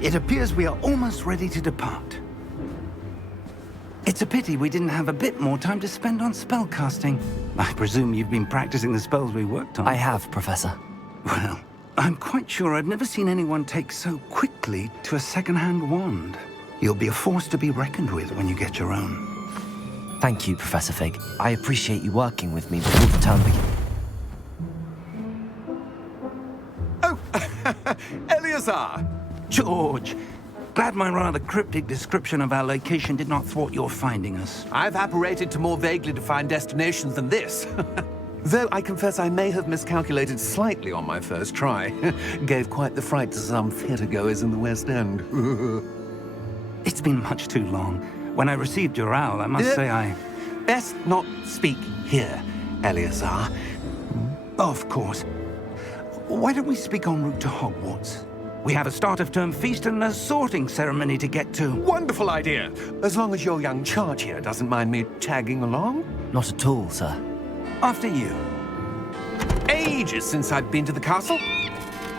It appears we are almost ready to depart. It's a pity we didn't have a bit more time to spend on spellcasting. I presume you've been practicing the spells we worked on. I have, Professor. Well, I'm quite sure I've never seen anyone take so quickly to a second-hand wand. You'll be a force to be reckoned with when you get your own. Thank you, Professor Fig. I appreciate you working with me before the term begins. Oh, Eleazar! George, glad my rather cryptic description of our location did not thwart your finding us. I've apparated to more vaguely defined destinations than this. Though I confess I may have miscalculated slightly on my first try. Gave quite the fright to some theatre-goers in the West End. It's been much too long. When I received your owl, I must say I... Best not speak here, Eleazar. Of course. Why don't we speak en route to Hogwarts? We have a start-of-term feast and a sorting ceremony to get to. Wonderful idea! As long as your young charge here doesn't mind me tagging along. Not at all, sir. After you. Ages since I've been to the castle.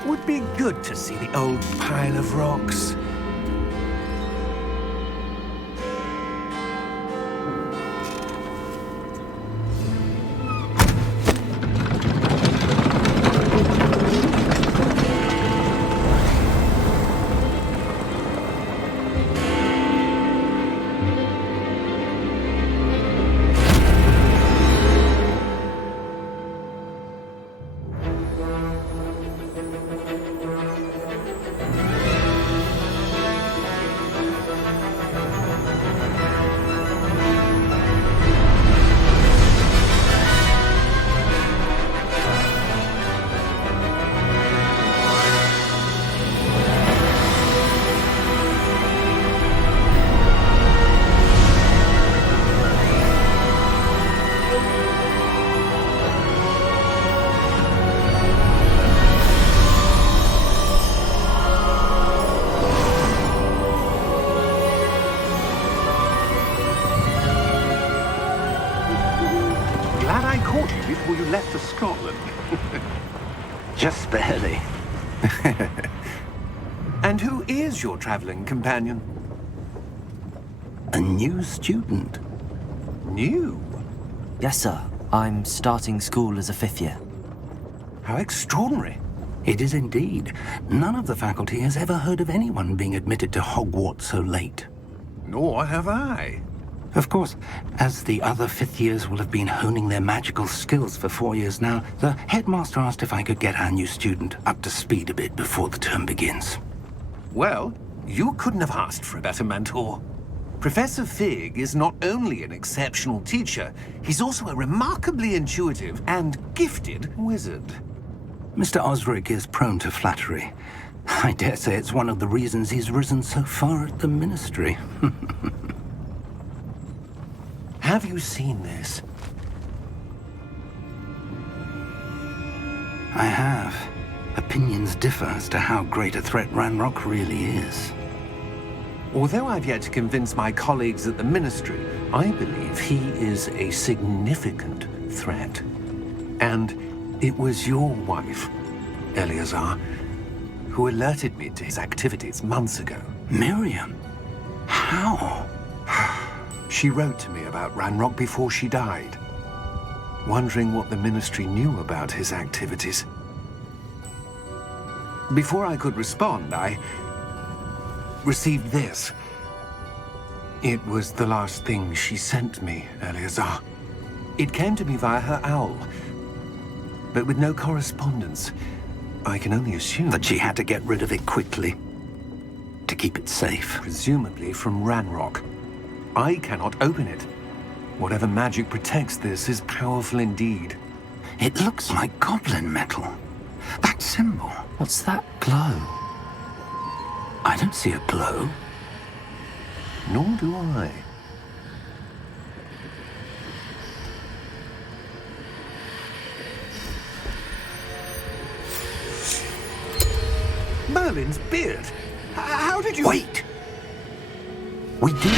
Would be good to see the old pile of rocks. Before you left for Scotland. Just barely. And who is your traveling companion? A new student. New? Yes, sir. I'm starting school as a 5th year. How extraordinary. It is indeed. None of the faculty has ever heard of anyone being admitted to Hogwarts so late. Nor have I. Of course, as the other 5th years will have been honing their magical skills for 4 years now, the headmaster asked if I could get our new student up to speed a bit before the term begins. Well, you couldn't have asked for a better mentor. Professor Fig is not only an exceptional teacher, he's also a remarkably intuitive and gifted wizard. Mr. Osric is prone to flattery. I dare say it's one of the reasons he's risen so far at the ministry. Have you seen this? I have. Opinions differ as to how great a threat Ranrock really is. Although I've yet to convince my colleagues at the Ministry, I believe he is a significant threat. And it was your wife, Eleazar, who alerted me to his activities months ago. Miriam? How? She wrote to me about Ranrock before she died, wondering what the Ministry knew about his activities. Before I could respond, I received this. It was the last thing she sent me, Eleazar. It came to me via her owl, but with no correspondence. I can only assume That she had to get rid of it quickly, to keep it safe. presumably from Ranrock. I cannot open it. Whatever magic protects this is powerful indeed. It looks like goblin metal. That symbol. What's that glow? I don't see a glow. Nor do I. Merlin's beard. How did you... Wait! We do...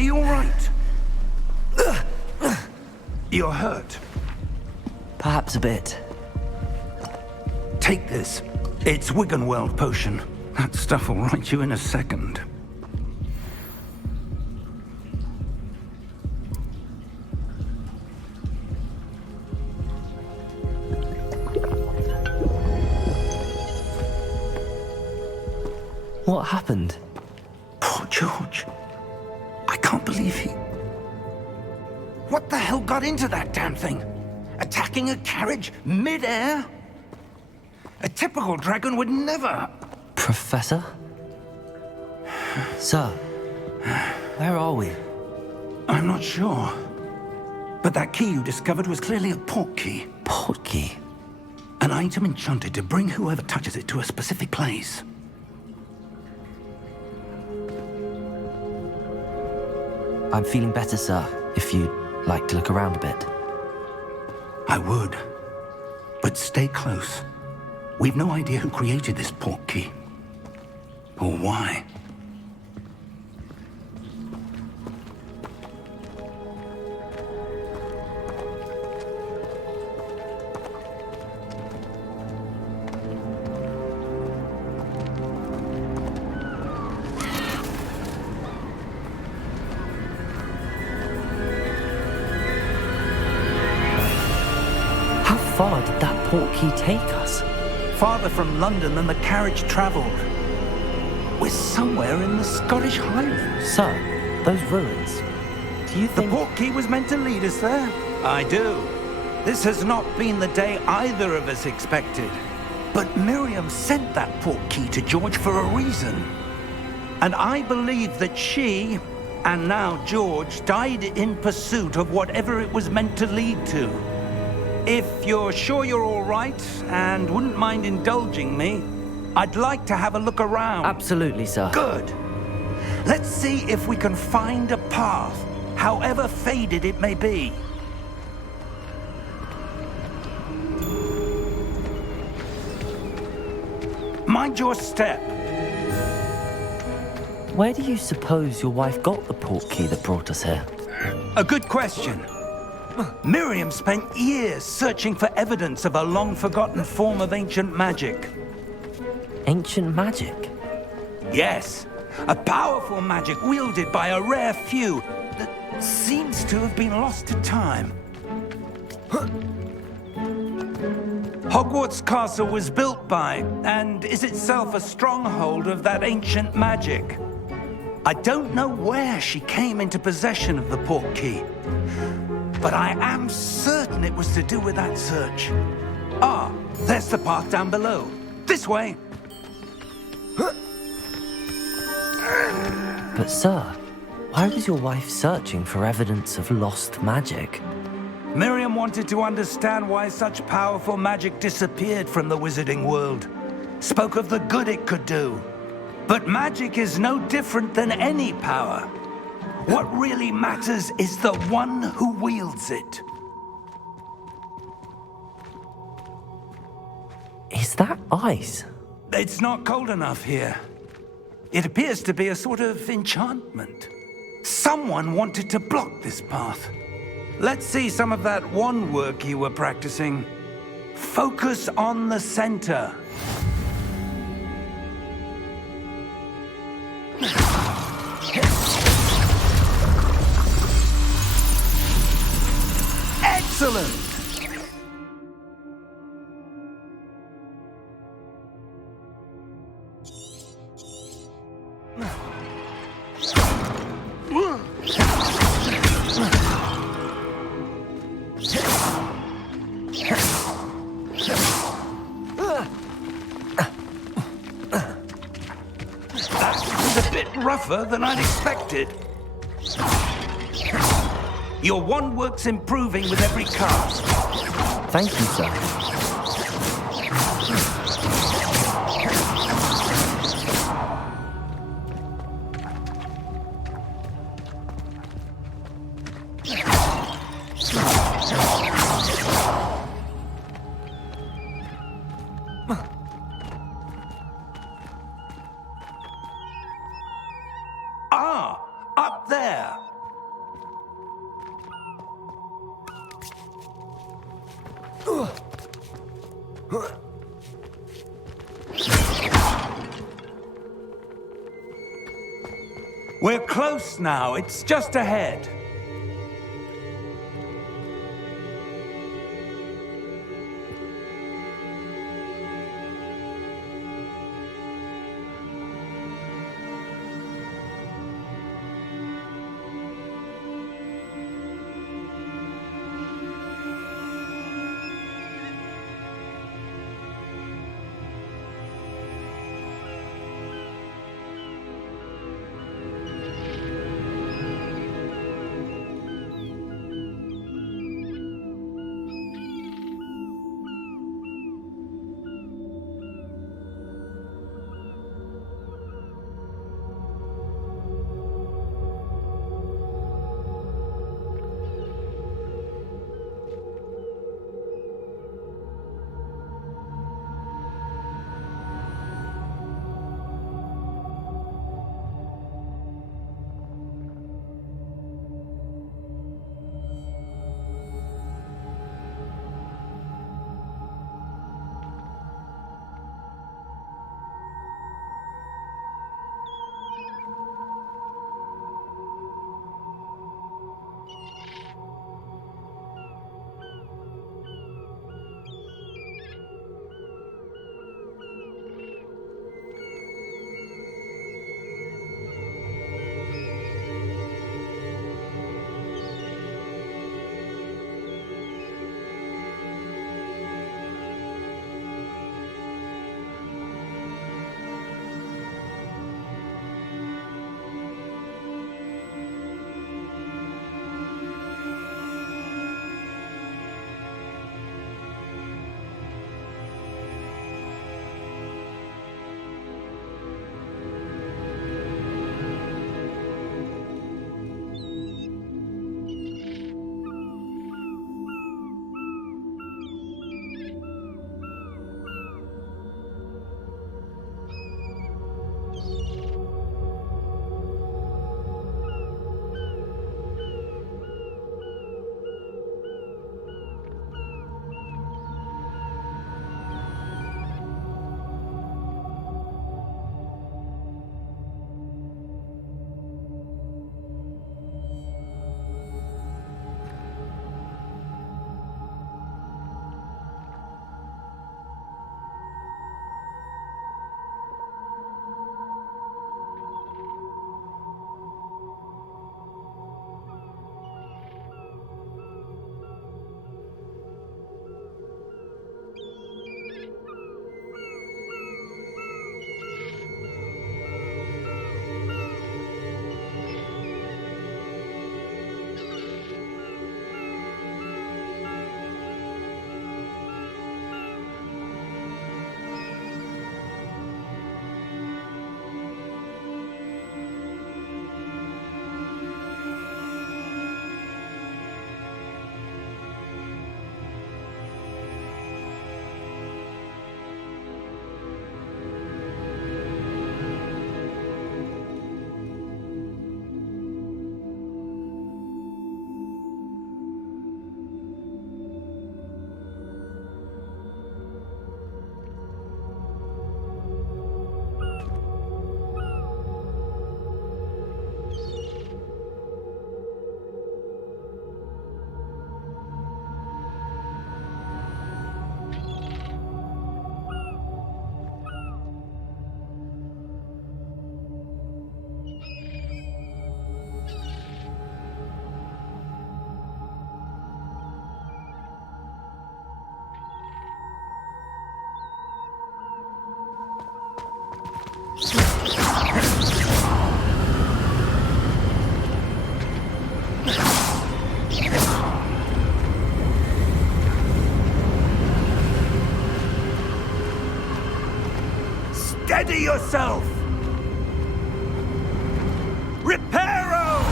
you all right? You're hurt. Perhaps a bit. Take this. It's Wiggenweld potion. That stuff will right you in a second. What happened? Poor George. I can't believe he... What the hell got into that damn thing? Attacking a carriage mid-air? A typical dragon would never... Professor? Sir, where are we? I'm not sure. But that key you discovered was clearly a port key. Port key? An item enchanted to bring whoever touches it to a specific place. I'm feeling better, sir, if you'd like to look around a bit. I would. But stay close. We've no idea who created this port key. Or why. How far did that port key take us? Farther from London than the carriage travelled. We're somewhere in the Scottish Highlands. Sir, those ruins. Do you The think... port key was meant to lead us there? I do. This has not been the day either of us expected. But Miriam sent that port key to George for a reason. And I believe that she, and now George, died in pursuit of whatever it was meant to lead to. If you're sure you're all right and wouldn't mind indulging me, I'd like to have a look around. Absolutely, sir. Good. Let's see if we can find a path, however faded it may be. Mind your step. Where do you suppose your wife got the port key that brought us here? A good question. Miriam spent years searching for evidence of a long-forgotten form of ancient magic. Ancient magic? Yes, a powerful magic wielded by a rare few that seems to have been lost to time. Hogwarts Castle was built by, and is itself a stronghold of that ancient magic. I don't know where she came into possession of the port key, but I am certain it was to do with that search. Ah, there's the path down below. This way. But sir, why was your wife searching for evidence of lost magic? Miriam wanted to understand why such powerful magic disappeared from the wizarding world. Spoke of the good it could do. But magic is no different than any power. What really matters is the one who wields it. Is that ice? It's not cold enough here. It appears to be a sort of enchantment. Someone wanted to block this path. Let's see some of that wand work you were practicing. Focus on the center. Excellent! That was a bit rougher than I'd expected. Your wand work's improving with every cast. Thank you, sir. Ah, up there. We're close now. It's just ahead. Steady yourself! Reparo!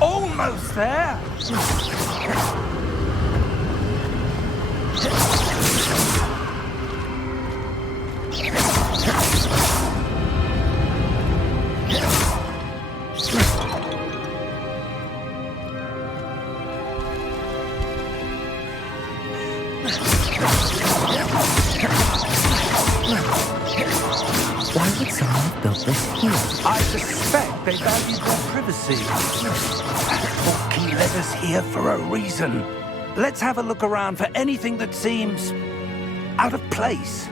Almost there! this here? I suspect they valued their privacy. Portkey led us here for a reason. Let's have a look around for anything that seems out of place.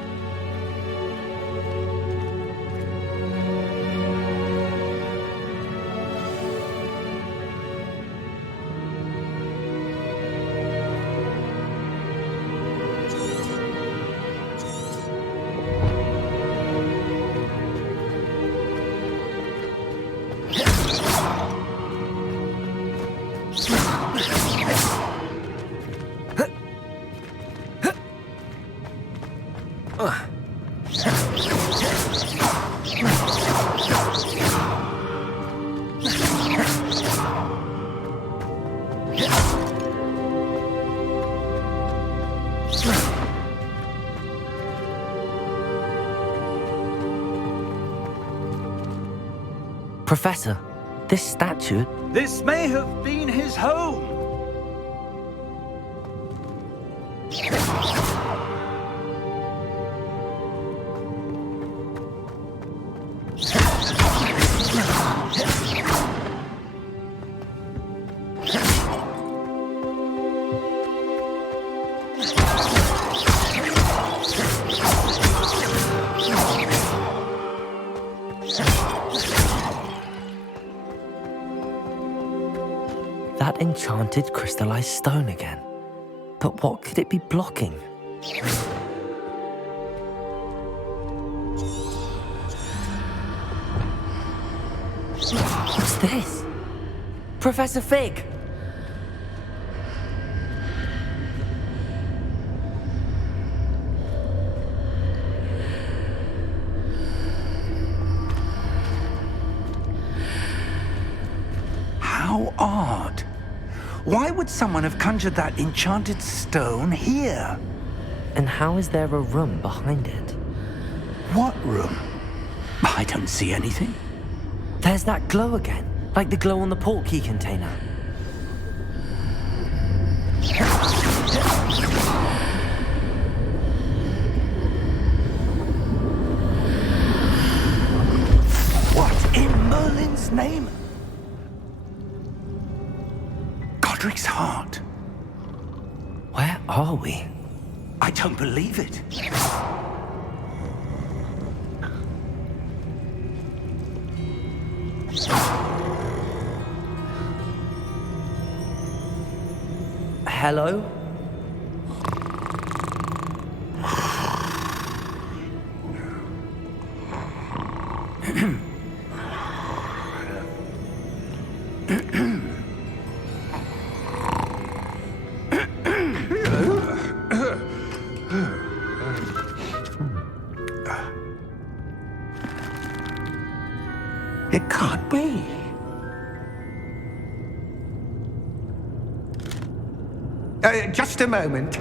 Professor, this statue... This may have been his home. That enchanted crystallized stone again. But what could it be blocking? What's this? Professor Fig! How odd. Why would someone have conjured that enchanted stone here? And how is there a room behind it? What room? I don't see anything. There's that glow again, like the glow on the portkey container. What in Merlin's name? Godric's heart. Where are we? I don't believe it. Hello? It can't be. Just a moment.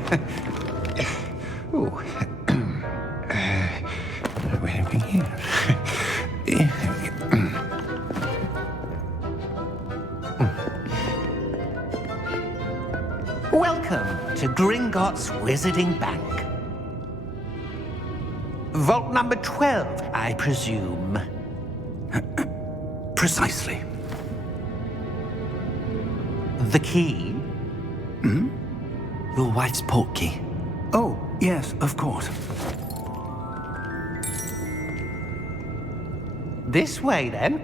Ooh. Where have we here? Welcome to Gringotts Wizarding Bank. Vault number 12, I presume. Precisely. The key? Your wife's portkey. Oh, yes, of course. This way, then.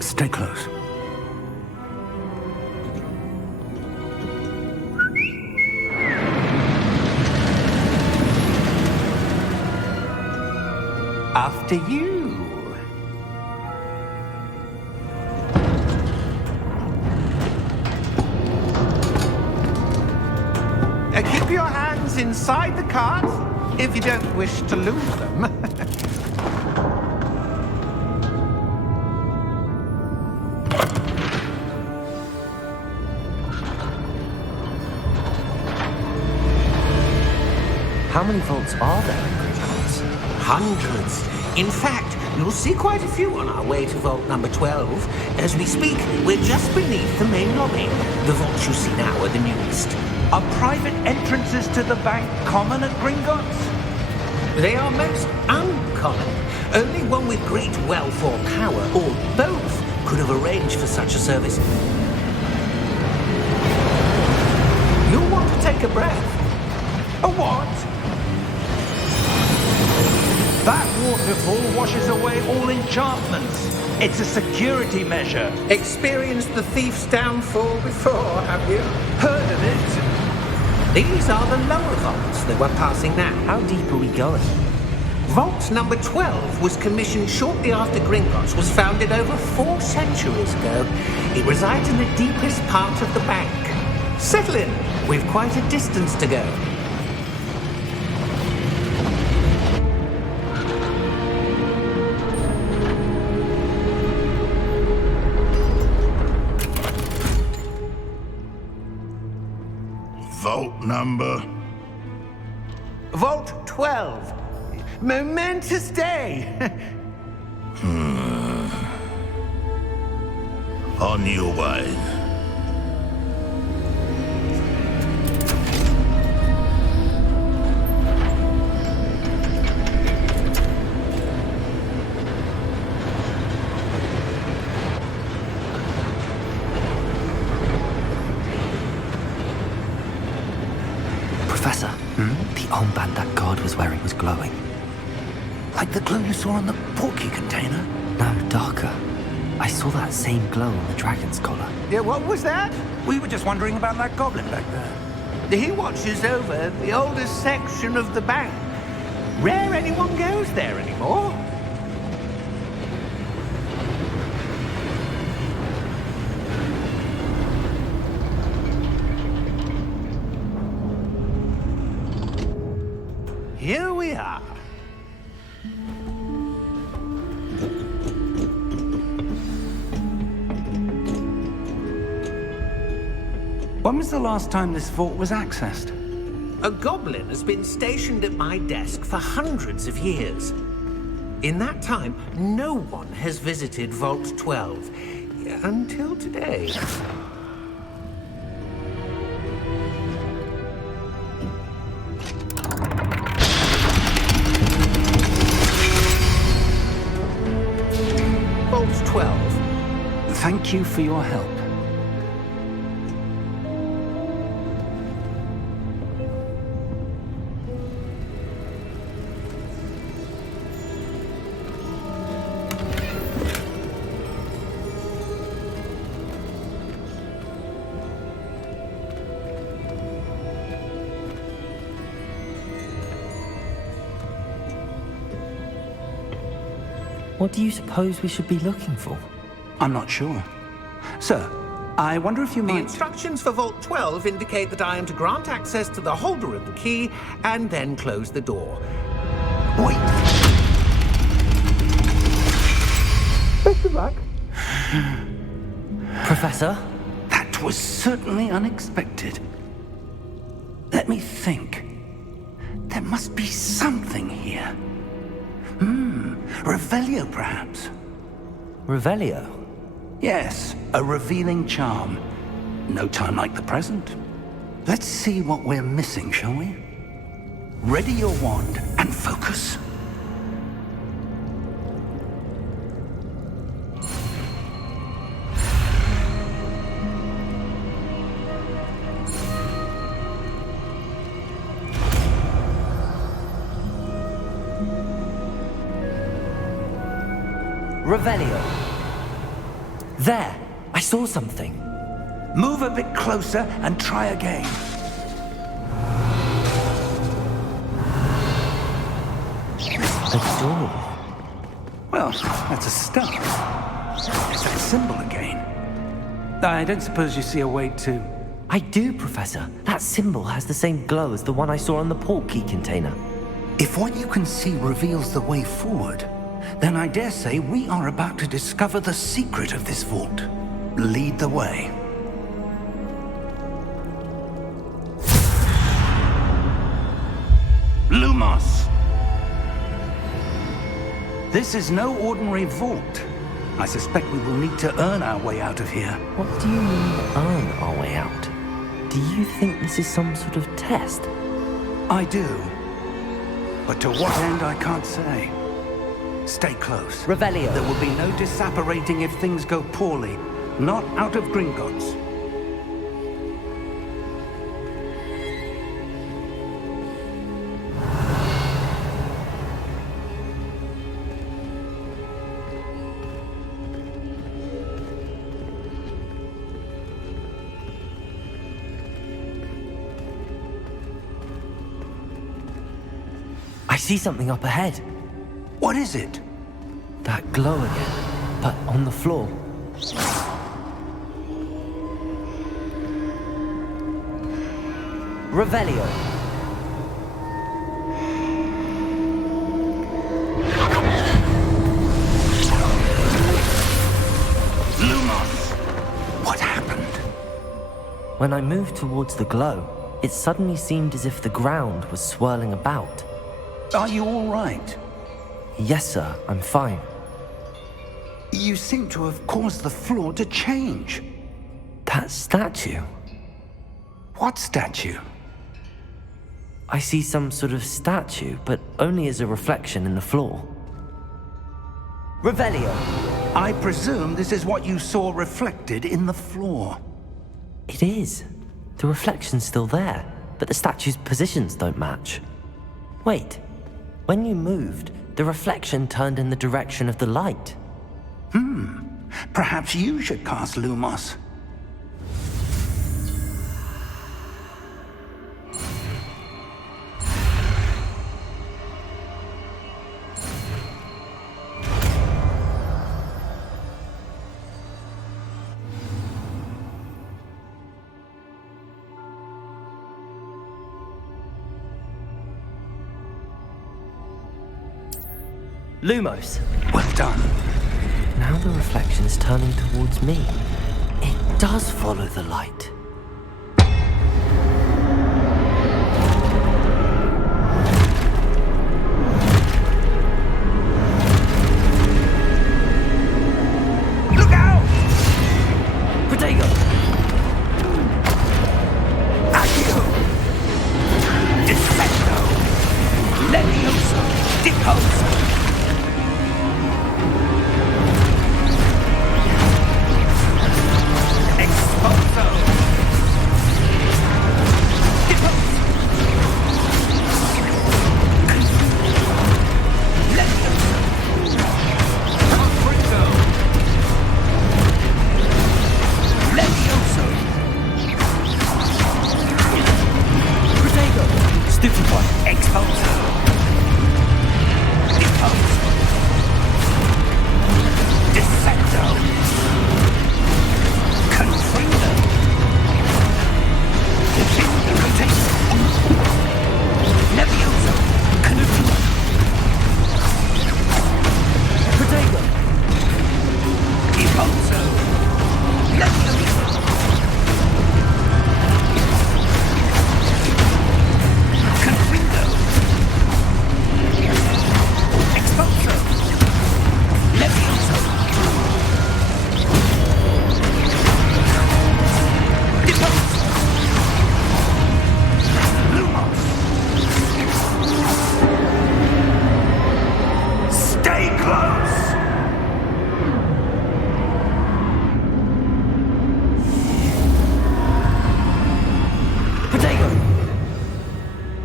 Stay close. After you. Keep your hands inside the cart if you don't wish to lose them. How many vaults are there in Gringotts? Hundreds. In fact, you'll see quite a few on our way to vault number 12. As we speak, we're just beneath the main lobby. The vaults you see now are the newest. Are private entrances to the bank common at Gringotts? They are most uncommon. Only one with great wealth or power, or both, could have arranged for such a service. You'll want to take a breath. A what? That waterfall washes away all enchantments. It's a security measure. Experienced the thief's downfall before, have you? Heard of it? These are the lower vaults that we're passing now. How deep are we going? Vault number 12 was commissioned shortly after Gringotts was founded over 4 centuries ago. It resides in the deepest part of the bank. Settle in. We've quite a distance to go. Vault number? Vault 12. Momentous day. On your way. Professor, the armband that guard was wearing was glowing. Like the glow you saw on the portkey container? No, darker. I saw that same glow on the dragon's collar. Yeah, what was that? We were just wondering about that goblin back there. He watches over the oldest section of the bank. Rare anyone goes there anymore. Here we are. When was the last time this vault was accessed? A goblin has been stationed at my desk for hundreds of years. In that time, no one has visited Vault 12 until today. Vault 12. Thank you for your help. What do you suppose we should be looking for? I'm not sure. Sir, I wonder if you The might... instructions for Vault 12 indicate that I am to grant access to the holder of the key and then close the door. Wait! Best of luck. Professor? That was certainly unexpected. Let me think. There must be something here. Revelio, perhaps? Revelio? Yes, a revealing charm. No time like the present. Let's see what we're missing, shall we? Ready your wand and focus. Revelio. There! I saw something. Move a bit closer and try again. A door. Well, that's a start. There's that symbol again. I don't suppose you see a way to... I do, Professor. That symbol has the same glow as the one I saw on the portkey container. If what you can see reveals the way forward, then I dare say we are about to discover the secret of this vault. Lead the way. Lumos! This is no ordinary vault. I suspect we will need to earn our way out of here. What do you mean, earn our way out? Do you think this is some sort of test? I do. But to what end, I can't say. Stay close. Revelio. There will be no disapparating if things go poorly. Not out of Gringotts. I see something up ahead. What is it? That glow again, but on the floor. Revelio. Lumos! What happened? When I moved towards the glow, it suddenly seemed as if the ground was swirling about. Are you all right? Yes, sir, I'm fine. You seem to have caused the floor to change. That statue. What statue? I see some sort of statue, but only as a reflection in the floor. Revelio. I presume this is what you saw reflected in the floor. It is. The reflection's still there, but the statue's positions don't match. Wait. When you moved, the reflection turned in the direction of the light. Perhaps you should cast Lumos. Lumos. Well done. Now the reflection is turning towards me. It does follow the light. Look out! Protego! Accio! Defecto! Levioso! Deposo!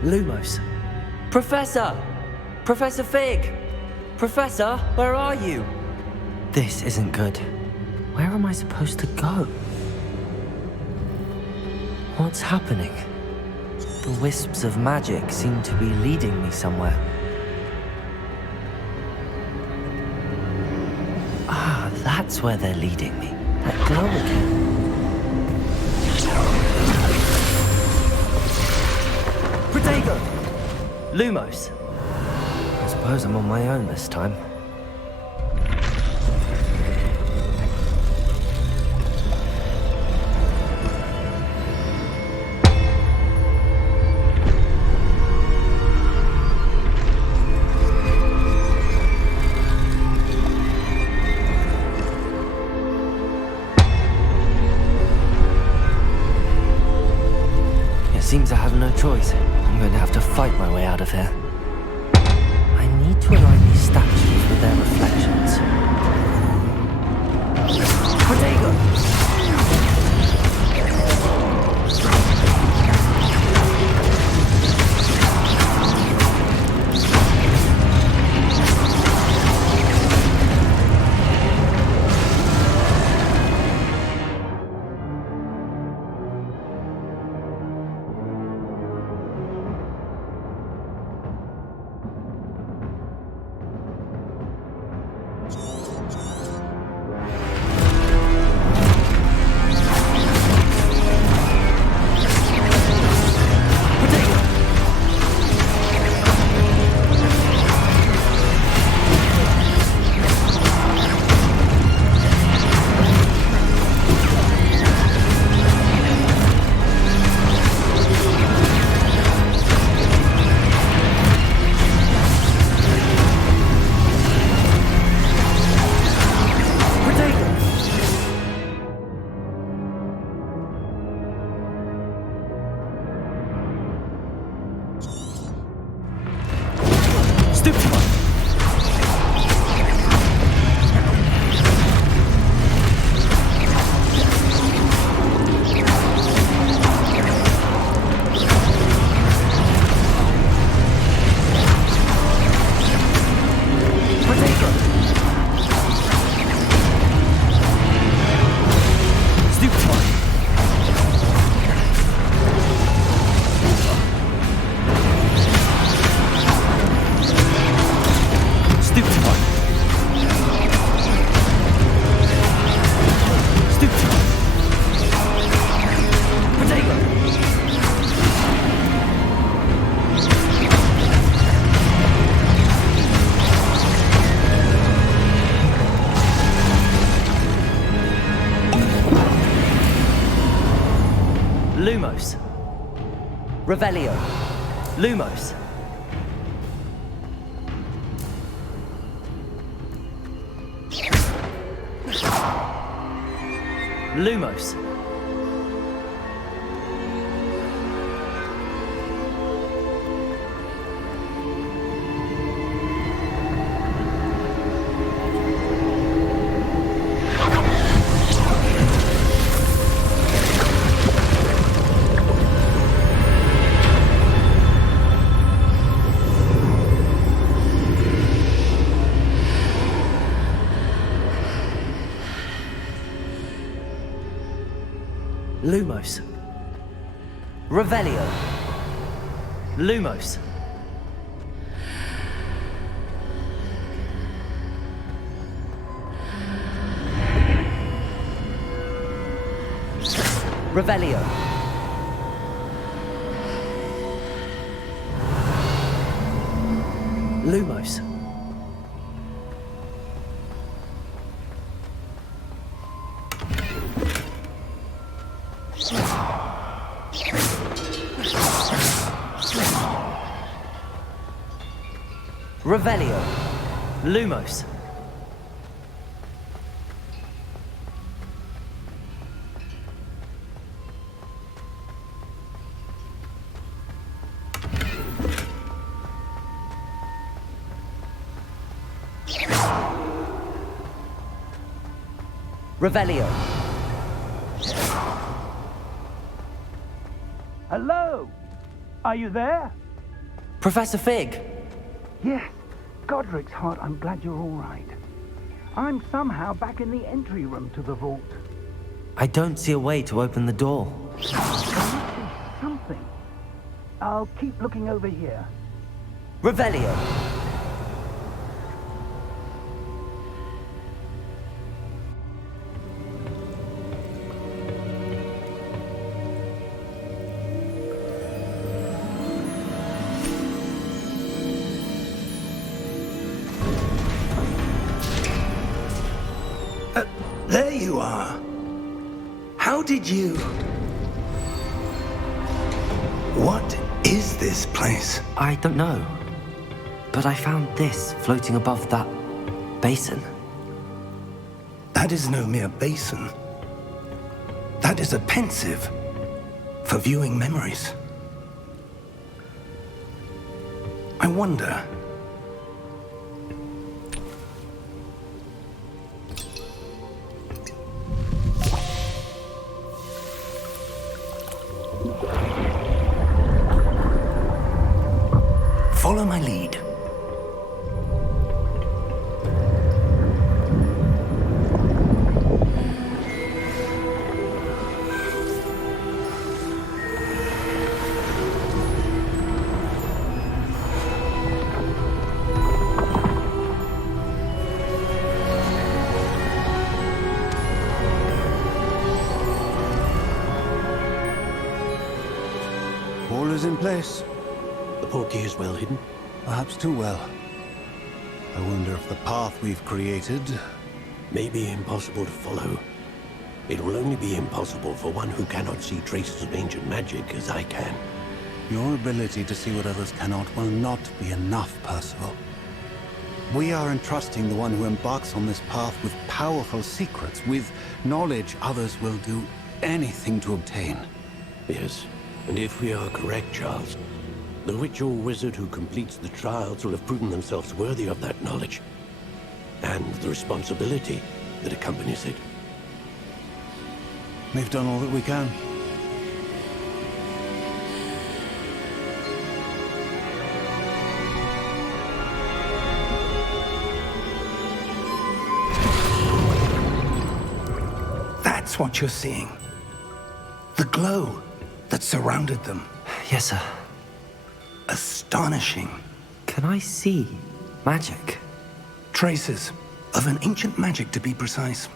Lumos. Professor! Professor Fig! Professor, where are you? This isn't good. Where am I supposed to go? What's happening? The wisps of magic seem to be leading me somewhere. Ah, that's where they're leading me. That glow again. Protego! Lumos. I suppose I'm on my own this time. It seems I have no choice. I'm going to have to fight my way out of here. Revelio. Lumos. Lumos. Lumos. Revelio. Lumos. Revelio. Lumos. Revelio. Lumos. Revelio. Hello? Are you there? Professor Fig. Yes. Godric's heart, I'm glad you're all right. I'm somehow back in the entry room to the vault. I don't see a way to open the door. There must be something. I'll keep looking over here. Revelio. There you are. How did you... What is this place? I don't know. But I found this floating above that basin. That is no mere basin. That is a pensive for viewing memories. I wonder... Follow my lead. All is in place. The portkey is well hidden. Perhaps too well. I wonder if the path we've created... May be impossible to follow. It will only be impossible for one who cannot see traces of ancient magic as I can. Your ability to see what others cannot will not be enough, Percival. We are entrusting the one who embarks on this path with powerful secrets, with knowledge others will do anything to obtain. Yes, and if we are correct, Charles, the witch or wizard who completes the trials will have proven themselves worthy of that knowledge, and the responsibility that accompanies it. We've done all that we can. That's what you're seeing. The glow that surrounded them. Yes, sir. Astonishing. Can I see magic? Traces of an ancient magic, to be precise.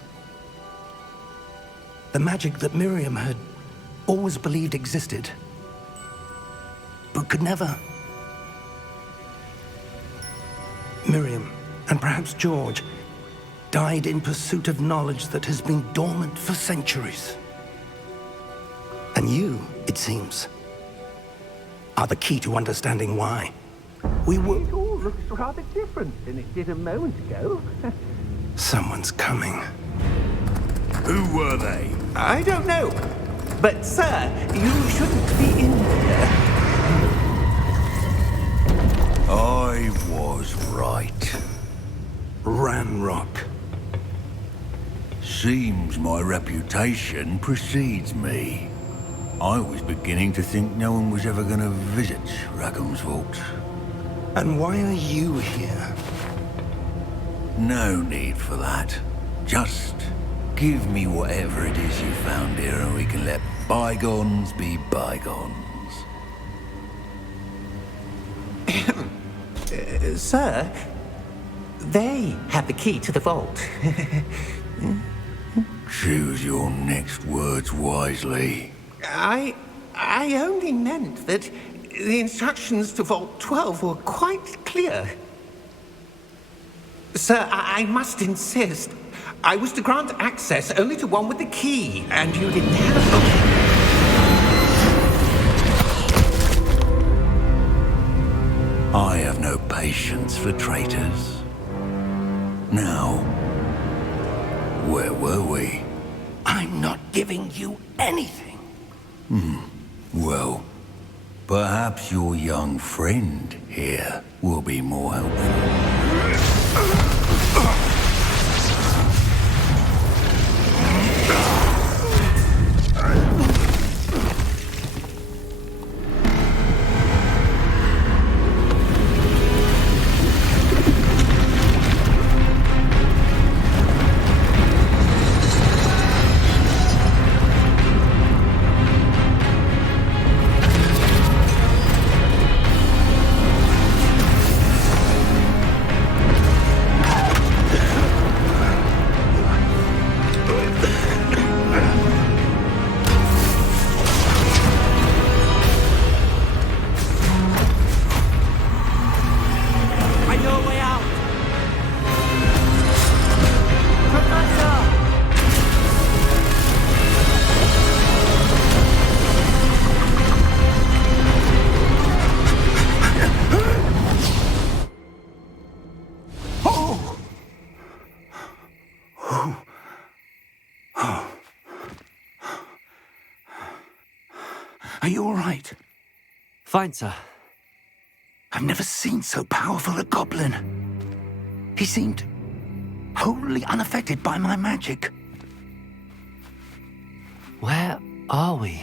The magic that Miriam had always believed existed, but could never. Miriam, and perhaps George, died in pursuit of knowledge that has been dormant for centuries. And you, it seems, are the key to understanding why. We will... It all looks rather different than it did a moment ago. Someone's coming. Who were they? I don't know. But, sir, you shouldn't be in here. I was right. Ranrock. Seems my reputation precedes me. I was beginning to think no one was ever going to visit Rackham's vault. And why are you here? No need for that. Just give me whatever it is you found here and we can let bygones be bygones. Sir, they have the key to the vault. Choose your next words wisely. I only meant that the instructions to Vault 12 were quite clear. Sir, I must insist. I was to grant access only to one with the key, and you didn't have... I have no patience for traitors. Now, where were we? I'm not giving you anything. Well, perhaps your young friend here will be more helpful. Are you all right? Fine, sir. I've never seen so powerful a goblin. He seemed wholly unaffected by my magic. Where are we?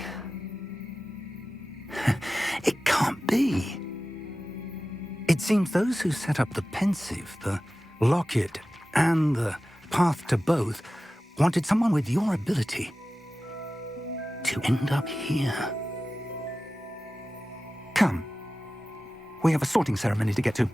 It can't be. It seems those who set up the pensive, the locket, and the path to both wanted someone with your ability to end up here. Come. We have a sorting ceremony to get to.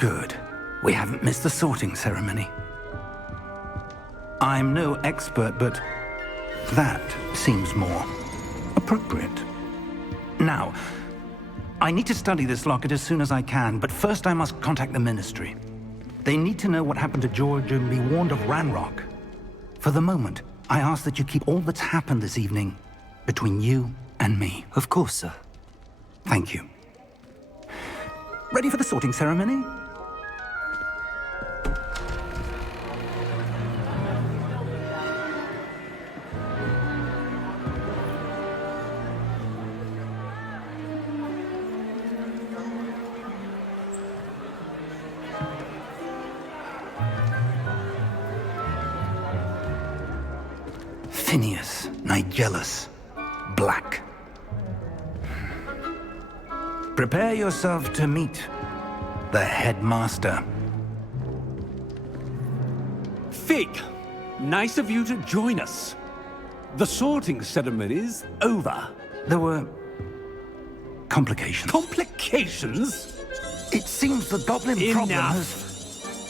Good. We haven't missed the sorting ceremony. I'm no expert, but that seems more appropriate. Now, I need to study this locket as soon as I can, but first I must contact the Ministry. They need to know what happened to George and be warned of Ranrock. For the moment, I ask that you keep all that's happened this evening between you and me. Of course, sir. Thank you. Ready for the sorting ceremony? Phineas, Nigellus, Black. Prepare yourself to meet the headmaster. Fig, nice of you to join us. The sorting ceremony's over. There were complications. Complications? It seems the goblin problem has... Enough.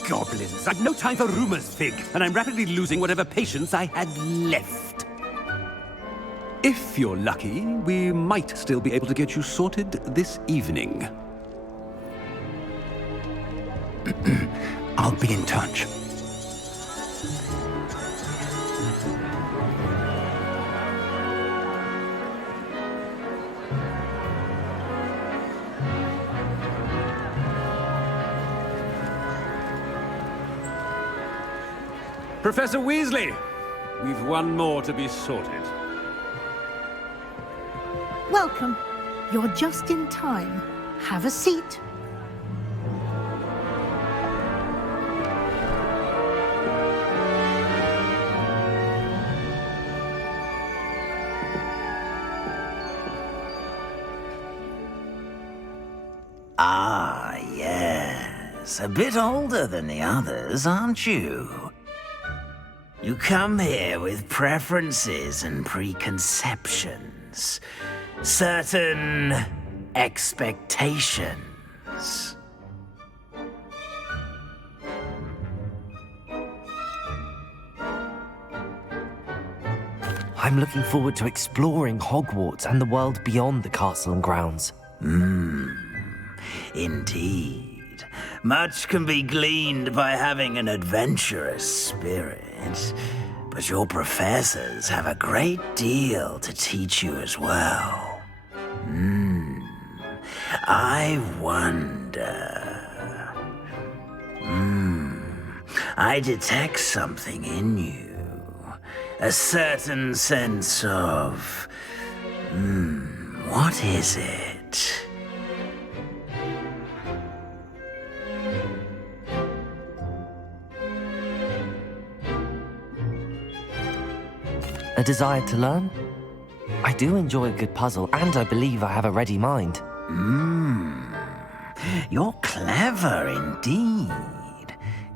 Goblins. I've no time for rumors, Fig, and I'm rapidly losing whatever patience I had left. If you're lucky, we might still be able to get you sorted this evening. I'll be in touch. Professor Weasley, we've one more to be sorted. Welcome. You're just in time. Have a seat. Ah, yes. A bit older than the others, aren't you? You come here with preferences and preconceptions. Certain expectations. I'm looking forward to exploring Hogwarts and the world beyond the castle and grounds. Indeed. Much can be gleaned by having an adventurous spirit, but your professors have a great deal to teach you as well. I wonder... I detect something in you. A certain sense of... what is it? A desire to learn? I do enjoy a good puzzle, and I believe I have a ready mind. You're clever indeed.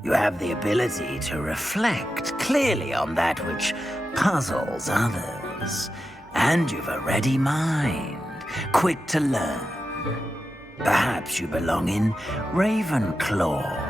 You have the ability to reflect clearly on that which puzzles others. And you've a ready mind, quick to learn. Perhaps you belong in Ravenclaw.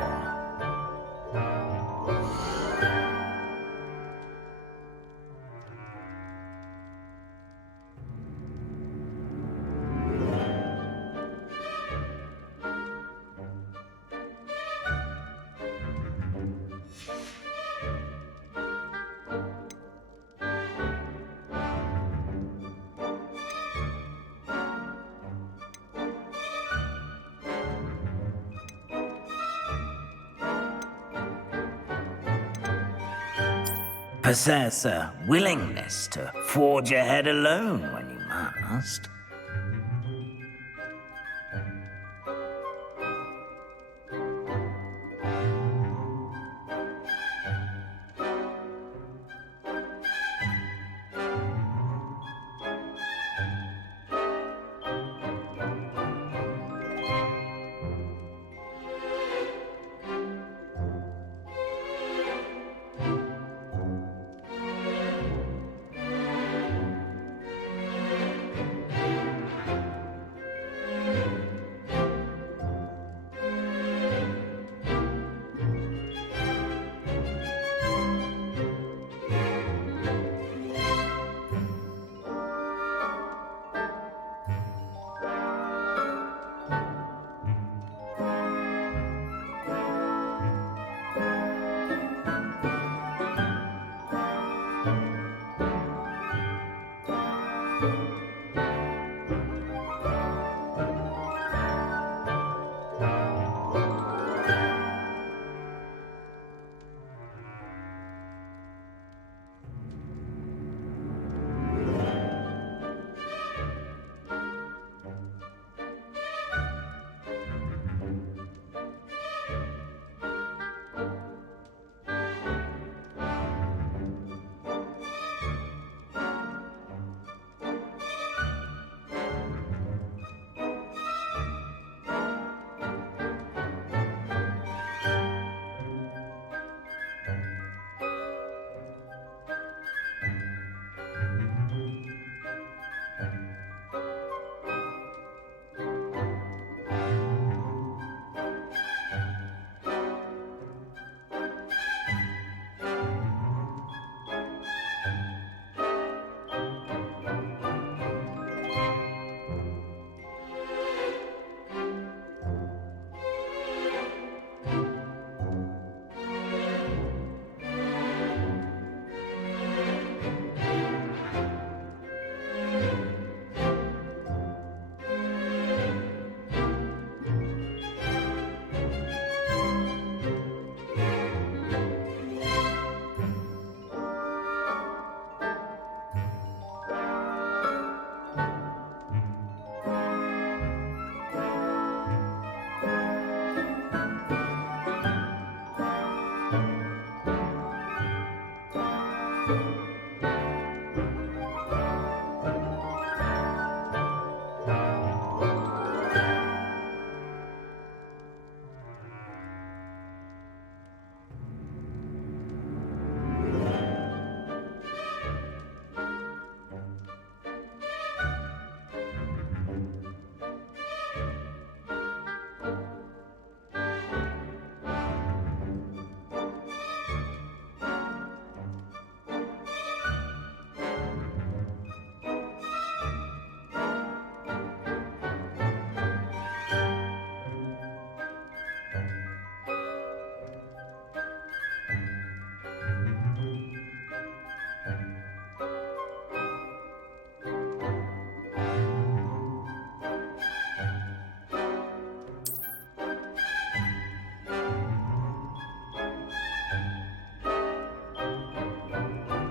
Possess a willingness to forge ahead alone when you must.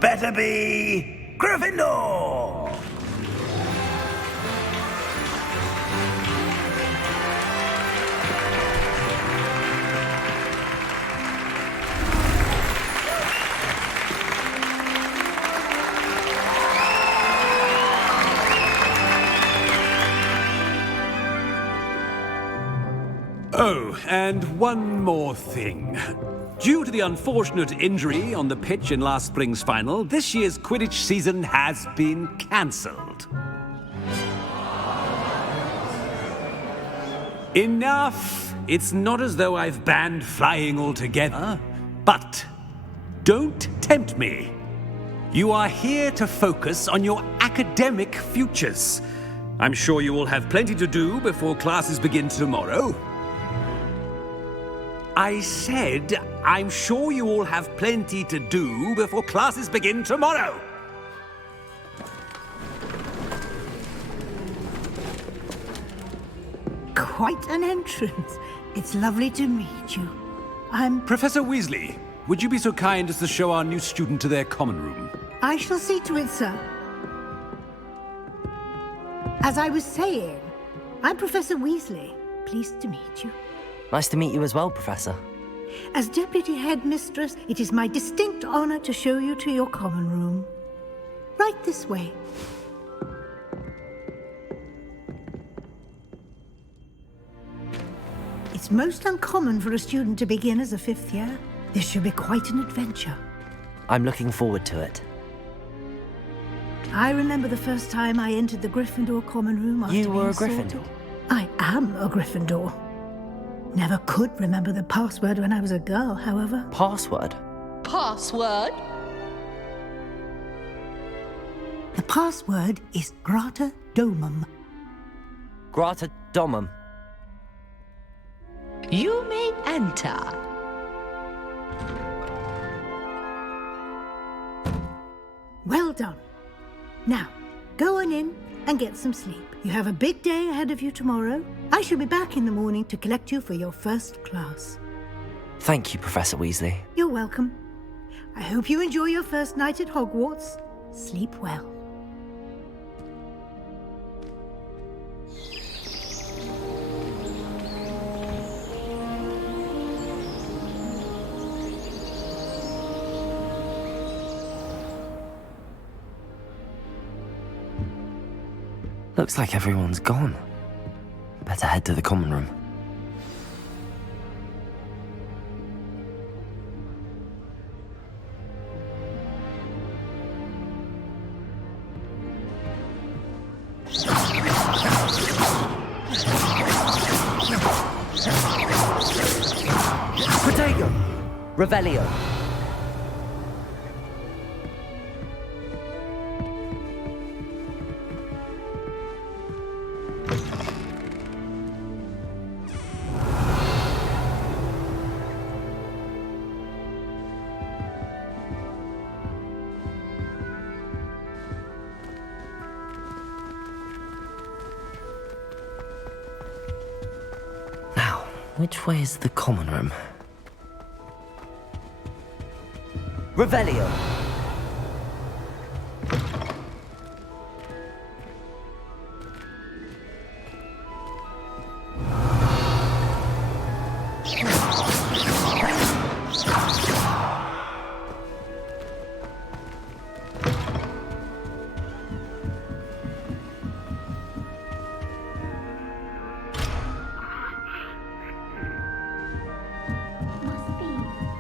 better be Gryffindor! Oh, and one more thing. Due to the unfortunate injury on the pitch in last spring's final, this year's Quidditch season has been cancelled. Enough! It's not as though I've banned flying altogether, but don't tempt me. You are here to focus on your academic futures. I'm sure you will have plenty to do before classes begin tomorrow. I said, I'm sure you all have plenty to do before classes begin tomorrow. Quite an entrance. It's lovely to meet you. Professor Weasley, would you be so kind as to show our new student to their common room? I shall see to it, sir. As I was saying, I'm Professor Weasley. Pleased to meet you. Nice to meet you as well, Professor. As Deputy Headmistress, it is my distinct honor to show you to your common room. Right this way. It's most uncommon for a student to begin as a fifth year. This should be quite an adventure. I'm looking forward to it. I remember the first time I entered the Gryffindor common room after You were a being Gryffindor? sorted. I am a Gryffindor. Never could remember the password when I was a girl, however. Password? Password? The password is Grata Domum. Grata Domum. You may enter. Well done. Now, go on in and get some sleep. You have a big day ahead of you tomorrow. I shall be back in the morning to collect you for your first class. Thank you, Professor Weasley. You're welcome. I hope you enjoy your first night at Hogwarts. Sleep well. Looks like everyone's gone. Better head to the common room. Protego! Revelio! Which way is the common room? Revelio!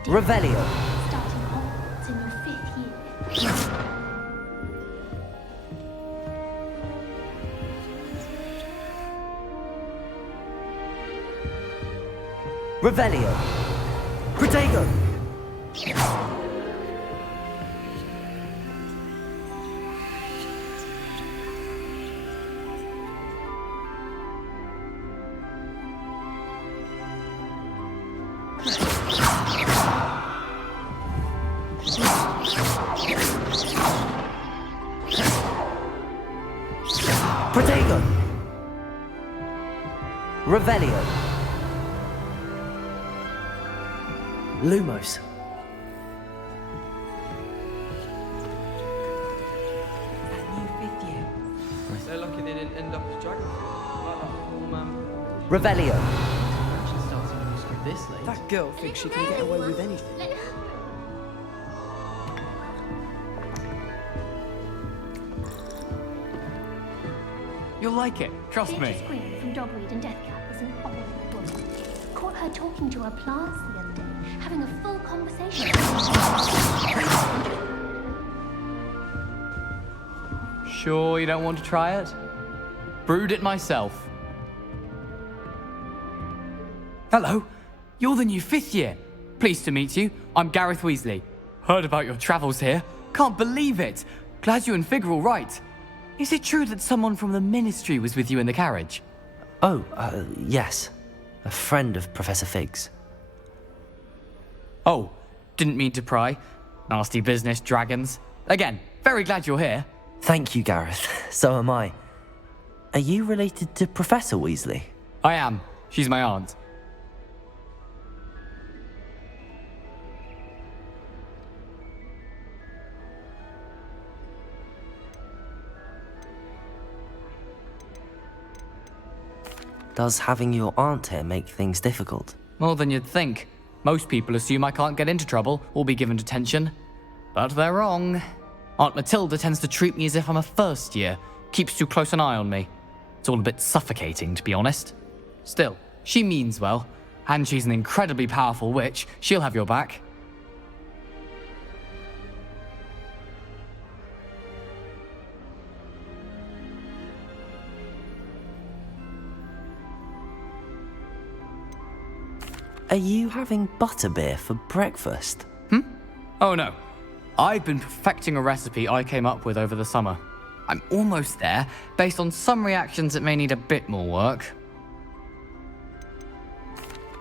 Revelio! Starting Hogwarts in your 5th year. Revelio! Protego! Protego! Revelio! Lumos! they didn't end up as dragon fruit. Revelio. Actually starting manuscript this late. That girl thinks she can get away with anything. You'll like it, trust me. Beatrice Quinn from Dogweed and Deathcap is an awful woman. Caught her talking to her plants the other day, having a full conversation. Sure you don't want to try it? Brewed it myself. Hello, you're the new 5th year. Pleased to meet you. I'm Gareth Weasley. Heard about your travels here. Can't believe it. Glad you and Fig are all right. Is it true that someone from the Ministry was with you in the carriage? Oh, yes. A friend of Professor Fig's. Oh, didn't mean to pry. Nasty business, dragons. Again, very glad you're here. Thank you, Gareth. So am I. Are you related to Professor Weasley? I am. She's my aunt. Does having your aunt here make things difficult? More than you'd think. Most people assume I can't get into trouble or be given detention. But they're wrong. Aunt Matilda tends to treat me as if I'm a first year, keeps too close an eye on me. It's all a bit suffocating, to be honest. Still, she means well, and she's an incredibly powerful witch. She'll have your back. Are you having butterbeer for breakfast? Oh no. I've been perfecting a recipe I came up with over the summer. I'm almost there, based on some reactions that may need a bit more work.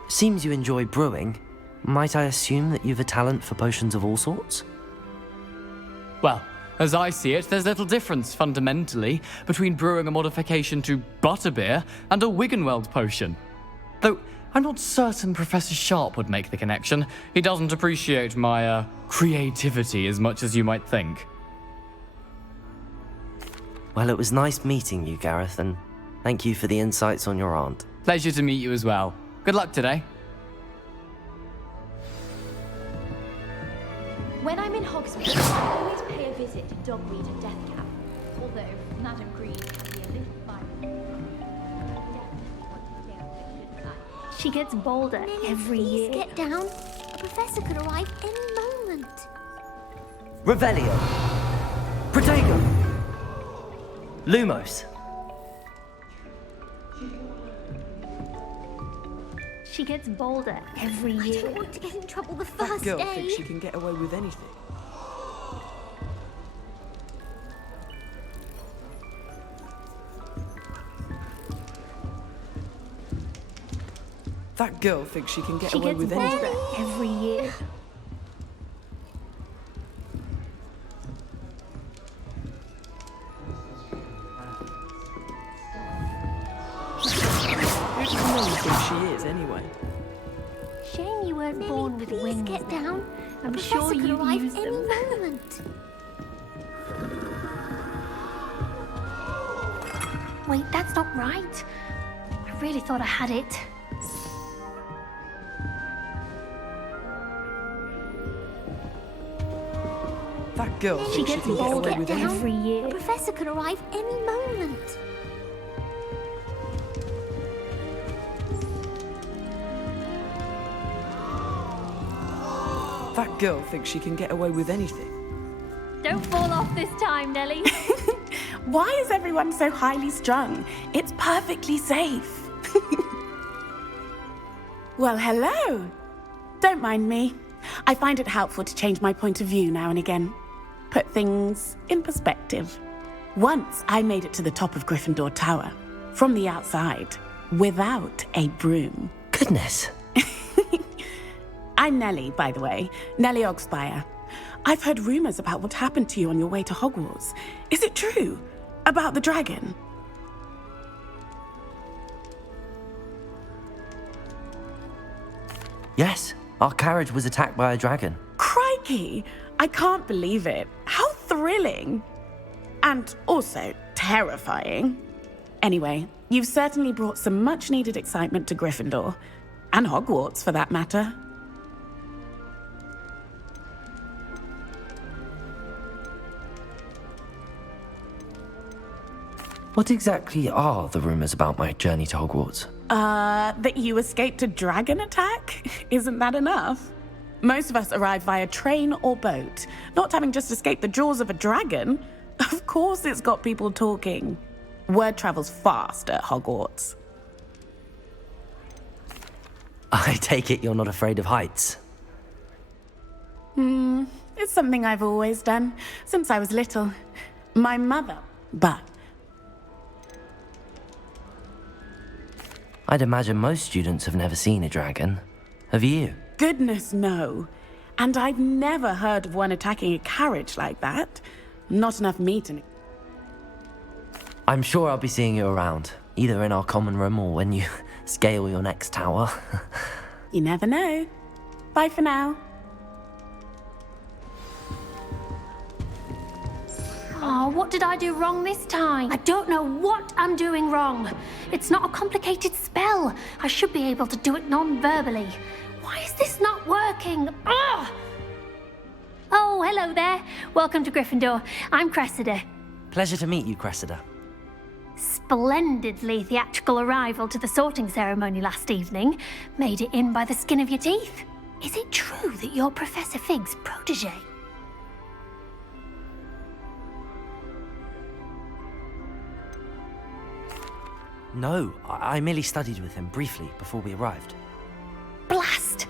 Seems you enjoy brewing. Might I assume that you've a talent for potions of all sorts? Well, as I see it, there's little difference, fundamentally, between brewing a modification to butterbeer and a Wiggenweld potion. Though, I'm not certain Professor Sharp would make the connection. He doesn't appreciate my, creativity as much as you might think. Well, it was nice meeting you, Gareth, and thank you for the insights on your aunt. Pleasure to meet you as well. Good luck today. When I'm in Hogsmeade, I always pay a visit to Dogweed and Deathcap. Although Madam Green can be a little violent. She gets bolder every year. Get down. A professor could arrive any moment. Revelio. Protego. Lumos. She gets bolder every year. I don't want to get in trouble the That first girl day. thinks she can get away with anything. That girl thinks she can get away with anything. She gets bolder every year. Who does Molly think she is, anyway? Shame you weren't Millie, born with please wings. get down. I'm A sure professor could you arrive use any them. moment. Wait, that's not right. I really thought I had it. That girl She thinks she gets can get bolder away with anything. every year. A professor could arrive any moment. That girl thinks she can get away with anything. Don't fall off this time, Nellie. Why is everyone so highly strung? It's perfectly safe. Well, hello. Don't mind me. I find it helpful to change my point of view now and again. Put things in perspective. Once I made it to the top of Gryffindor Tower, from the outside, without a broom. Goodness. I'm Nellie, by the way. Nellie Ogspire. I've heard rumors about what happened to you on your way to Hogwarts. Is it true? About the dragon? Yes, our carriage was attacked by a dragon. Crikey! I can't believe it. How thrilling! And also terrifying. Anyway, you've certainly brought some much-needed excitement to Gryffindor. And Hogwarts, for that matter. What exactly are the rumors about my journey to Hogwarts? That you escaped a dragon attack? Isn't that enough? Most of us arrive via train or boat, not having just escaped the jaws of a dragon. Of course it's got people talking. Word travels fast at Hogwarts. I take it you're not afraid of heights. It's something I've always done, since I was little. My mother, but... I'd imagine most students have never seen a dragon. Have you? Goodness, no. And I've never heard of one attacking a carriage like that. Not enough meat in it. I'm sure I'll be seeing you around, either in our common room or when you scale your next tower. You never know. Bye for now. Oh, what did I do wrong this time? I don't know what I'm doing wrong. It's not a complicated spell. I should be able to do it non-verbally. Why is this not working? Ugh! Oh, hello there. Welcome to Gryffindor. I'm Cressida. Pleasure to meet you, Cressida. Splendidly theatrical arrival to the sorting ceremony last evening. Made it in by the skin of your teeth. Is it true that you're Professor Fig's protege? No, I merely studied with him briefly before we arrived. Blast!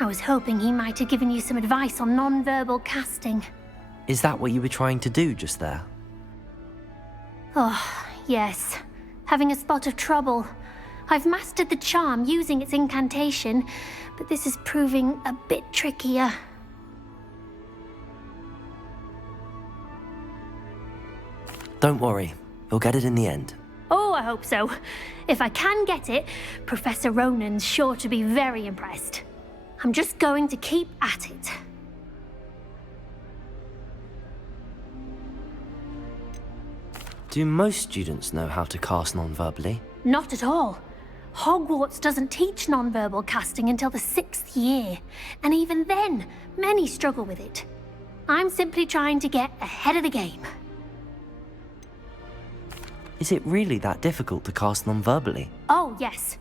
I was hoping he might have given you some advice on non-verbal casting. Is that what you were trying to do just there? Oh, yes. Having a spot of trouble. I've mastered the charm using its incantation, but this is proving a bit trickier. Don't worry, you'll get it in the end. Oh, I hope so. If I can get it, Professor Ronan's sure to be very impressed. I'm just going to keep at it. Do most students know how to cast non-verbally? Not at all. Hogwarts doesn't teach non-verbal casting until the 6th year, and even then, many struggle with it. I'm simply trying to get ahead of the game. Is it really that difficult to cast non-verbally? Oh, yes.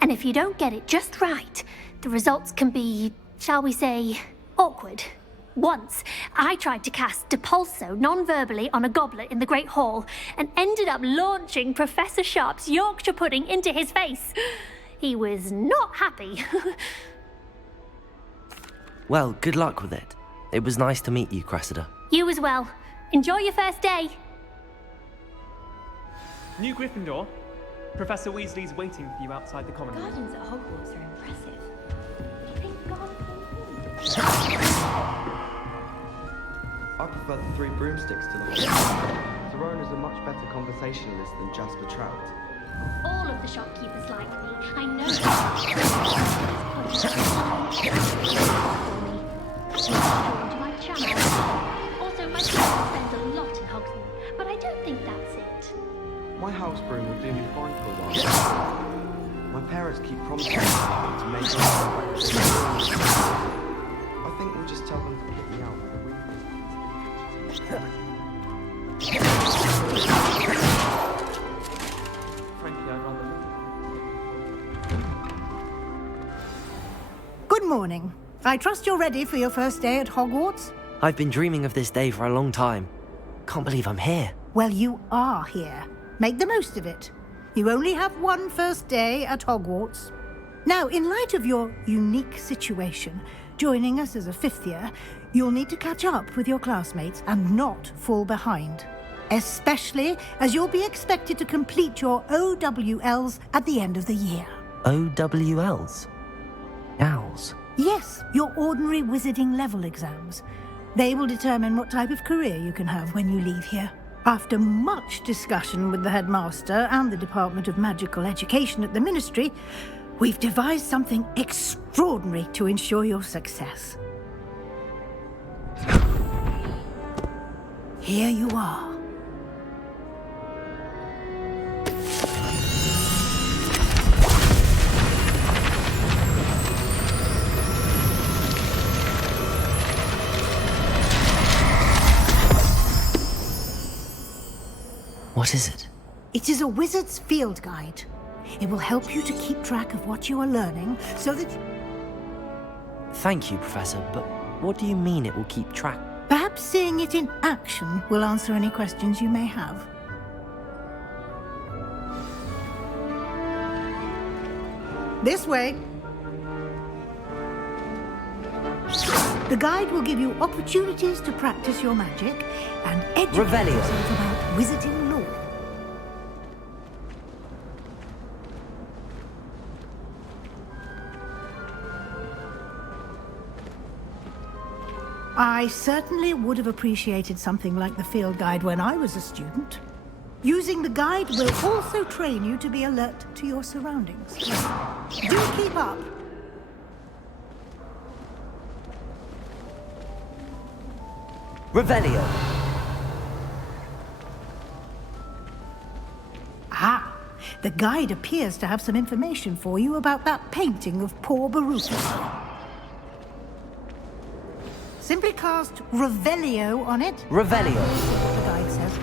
And if you don't get it just right, the results can be, shall we say, awkward. Once, I tried to cast Depulso non-verbally on a goblet in the Great Hall and ended up launching Professor Sharp's Yorkshire pudding into his face. He was not happy. Well, good luck with it. It was nice to meet you, Cressida. You as well. Enjoy your first day. New Gryffindor. Professor Weasley's waiting for you outside the common room. Gardens at Hogwarts are impressive. Do you think God I prefer the three broomsticks to the one. Zerona's a much better conversationalist than Jasper Trout. All of the shopkeepers like me. I know. To my channel. Also, my parents spend a lot in Hogsmeade, but I don't think that's it. My house broom will do me fine for a while. My parents keep promising me to make me I think we'll just tell them to kick me out with a week. Frankly, I'd rather... Good morning. I trust you're ready for your first day at Hogwarts? I've been dreaming of this day for a long time. Can't believe I'm here. Well, you are here. Make the most of it. You only have one first day at Hogwarts. Now, in light of your unique situation, joining us as a 5th year, you'll need to catch up with your classmates and not fall behind. Especially as you'll be expected to complete your OWLs at the end of the year. OWLs? Owls? Yes, your ordinary wizarding level exams. They will determine what type of career you can have when you leave here. After much discussion with the headmaster and the Department of Magical Education at the Ministry, we've devised something extraordinary to ensure your success. Here you are. What is it? It is a wizard's field guide. It will help you to keep track of what you are learning so that... Thank you, Professor, but what do you mean it will keep track? Perhaps seeing it in action will answer any questions you may have. This way. The guide will give you opportunities to practice your magic and educate Revelio. yourself about wizarding lore. I certainly would have appreciated something like the field guide when I was a student. Using the guide will also train you to be alert to your surroundings. Do keep up. Revelio. Ah, the guide appears to have some information for you about that painting of poor Baruch. Simply cast Revelio on it. Revelio. What the guide says.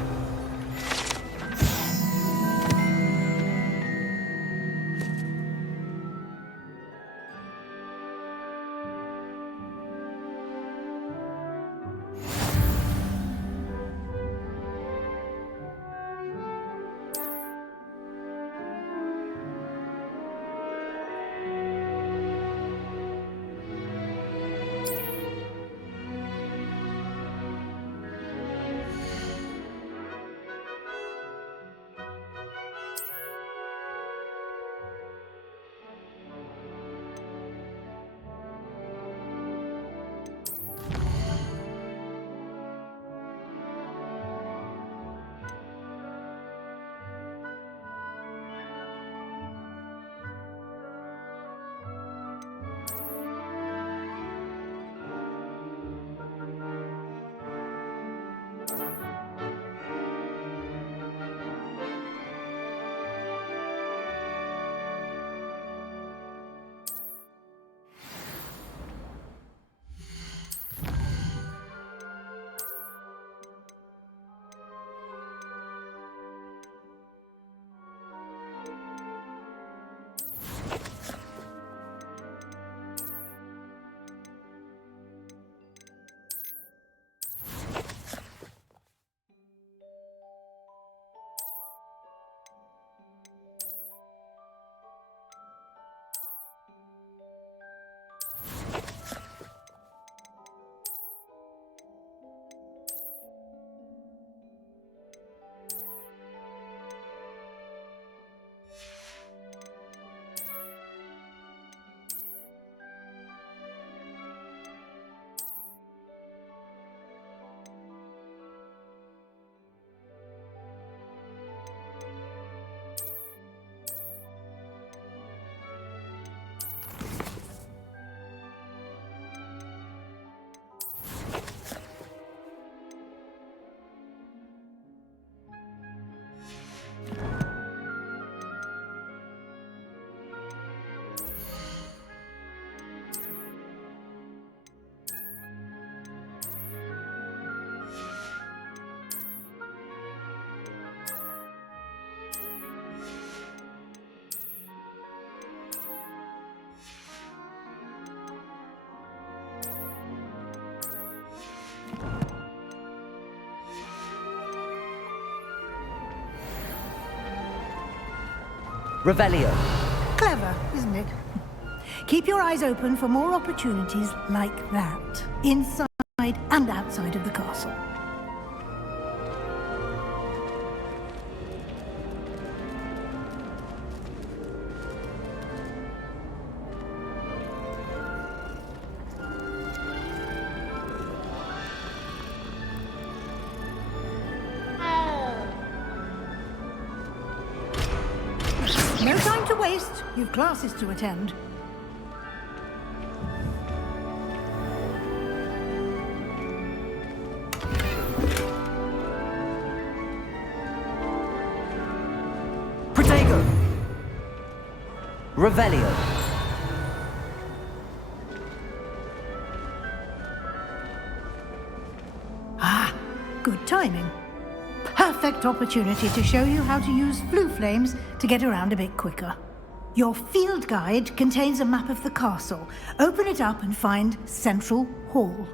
Revelio. Clever, isn't it? Keep your eyes open for more opportunities like that, inside and outside of the castle. No time to waste. You've classes to attend. Protego. Revelio. Ah, good timing. perfect opportunity to show you how to use flue flames to get around a bit quicker. Your field guide contains a map of the castle. Open it up and find Central Hall.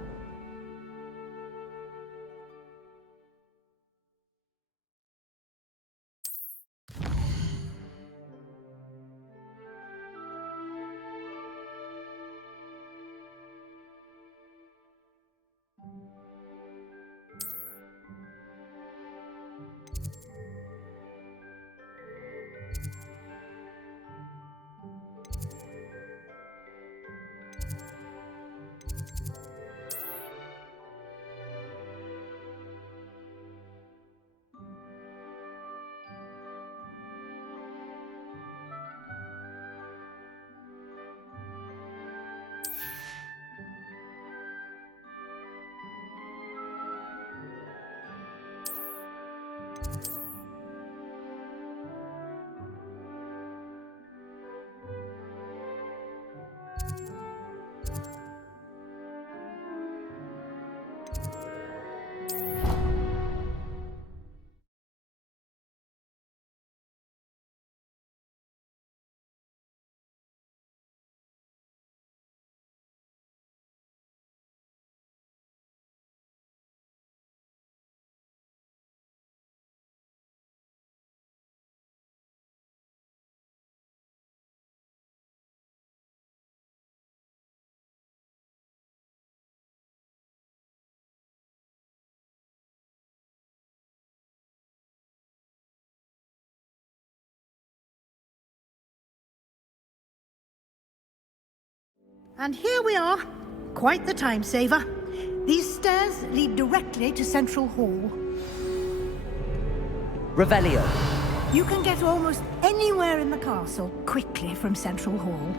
And here we are. Quite the time saver. These stairs lead directly to Central Hall. Revelio. You can get almost anywhere in the castle quickly from Central Hall.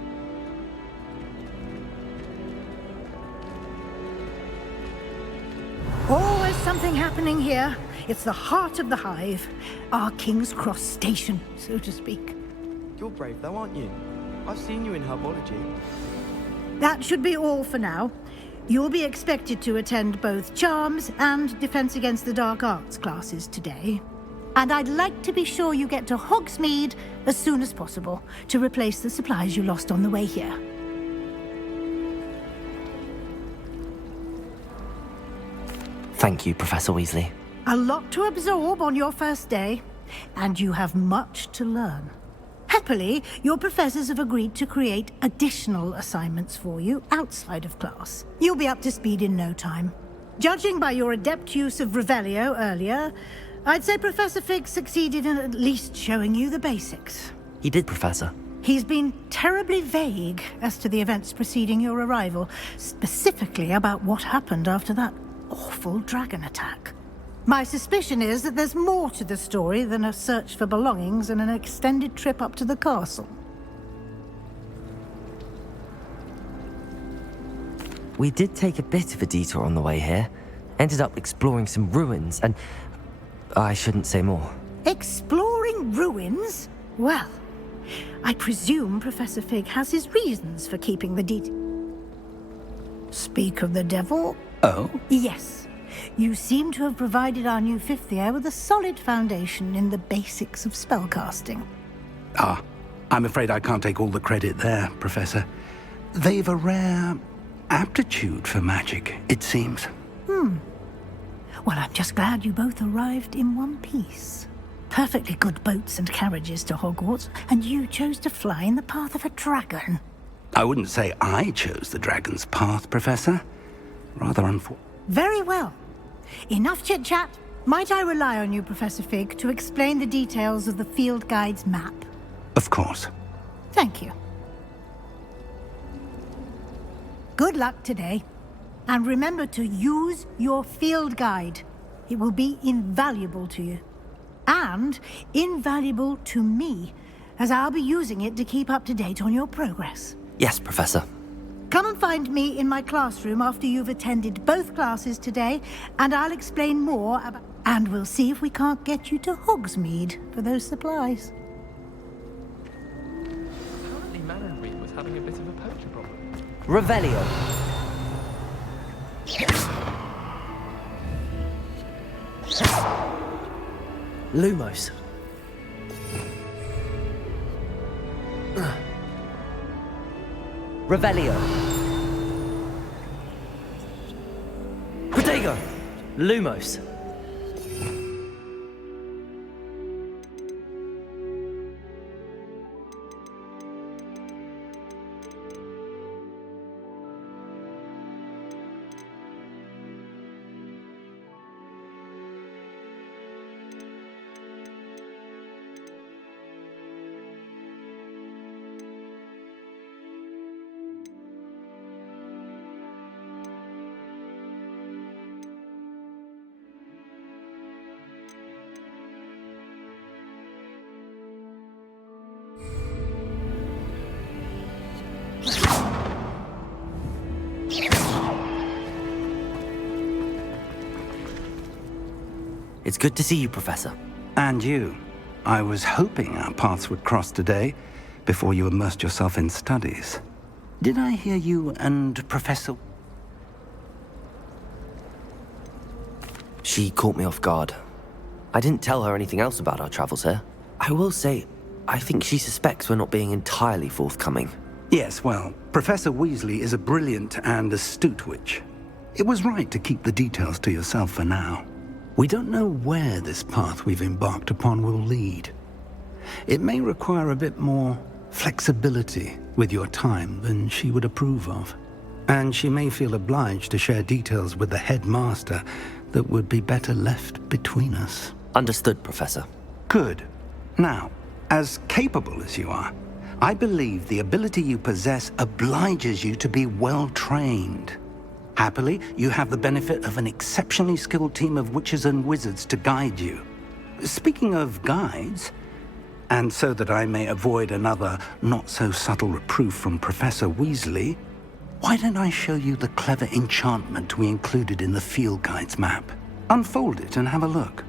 Always something happening here. It's the heart of the hive. Our King's Cross station, so to speak. You're brave though, aren't you? I've seen you in herbology. That should be all for now. You'll be expected to attend both Charms and Defense Against the Dark Arts classes today. And I'd like to be sure you get to Hogsmeade as soon as possible to replace the supplies you lost on the way here. Thank you, Professor Weasley. A lot to absorb on your first day, and you have much to learn. Happily, your professors have agreed to create additional assignments for you outside of class. You'll be up to speed in no time. Judging by your adept use of Revelio earlier, I'd say Professor Fig succeeded in at least showing you the basics. He did, Professor. He's been terribly vague as to the events preceding your arrival, specifically about what happened after that awful dragon attack. My suspicion is that there's more to the story than a search for belongings and an extended trip up to the castle. We did take a bit of a detour on the way here. Ended up exploring some ruins and... I shouldn't say more. Exploring ruins? Well, I presume Professor Fig has his reasons for keeping the Speak of the devil? Oh? Yes. You seem to have provided our new fifth year with a solid foundation in the basics of spellcasting. Ah, I'm afraid I can't take all the credit there, Professor. They've a rare aptitude for magic, it seems. Well, I'm just glad you both arrived in one piece. Perfectly good boats and carriages to Hogwarts, and you chose to fly in the path of a dragon. I wouldn't say I chose the dragon's path, Professor. Rather unfortunate. Very well. Enough chit-chat. Might I rely on you, Professor Fig, to explain the details of the field guide's map? Of course. Thank you. Good luck today. And remember to use your field guide. It will be invaluable to you. And invaluable to me, as I'll be using it to keep up to date on your progress. Yes, Professor. Come and find me in my classroom after you've attended both classes today, and I'll explain more about... And we'll see if we can't get you to Hogsmeade for those supplies. Apparently Manonry was having a bit of a poacher problem. Revelio. Lumos. Revelio. Protego. Lumos. It's good to see you, Professor. And you. I was hoping our paths would cross today, before you immersed yourself in studies. Did I hear you and Professor... She caught me off guard. I didn't tell her anything else about our travels here. I will say, I think she suspects we're not being entirely forthcoming. Yes, well, Professor Weasley is a brilliant and astute witch. It was right to keep the details to yourself for now. We don't know where this path we've embarked upon will lead. It may require a bit more flexibility with your time than she would approve of. And she may feel obliged to share details with the headmaster that would be better left between us. Understood, Professor. Good. Now, as capable as you are, I believe the ability you possess obliges you to be well trained. Happily, you have the benefit of an exceptionally skilled team of witches and wizards to guide you. Speaking of guides, and so that I may avoid another not-so-subtle reproof from Professor Weasley, why don't I show you the clever enchantment we included in the field guide's map? Unfold it and have a look.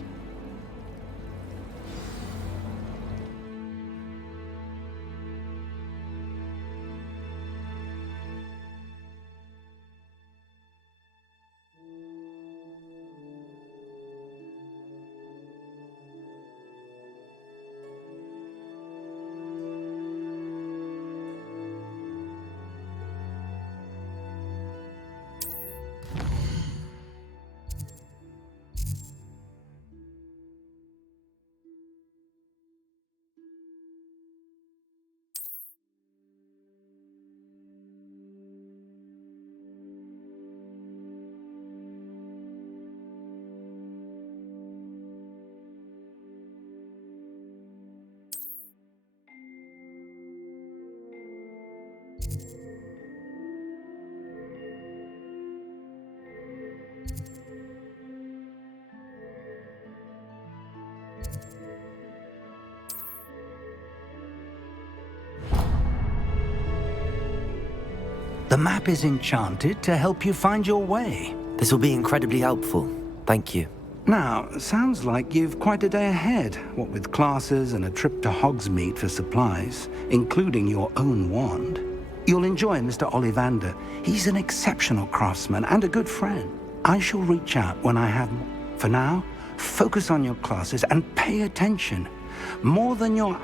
The map is enchanted to help you find your way. This will be incredibly helpful. Thank you. Now, sounds like you've quite a day ahead, what with classes and a trip to Hogsmeade for supplies, including your own wand. You'll enjoy Mr. Ollivander. He's an exceptional craftsman and a good friend. I shall reach out when I have more. For now, focus on your classes and pay attention. More than your...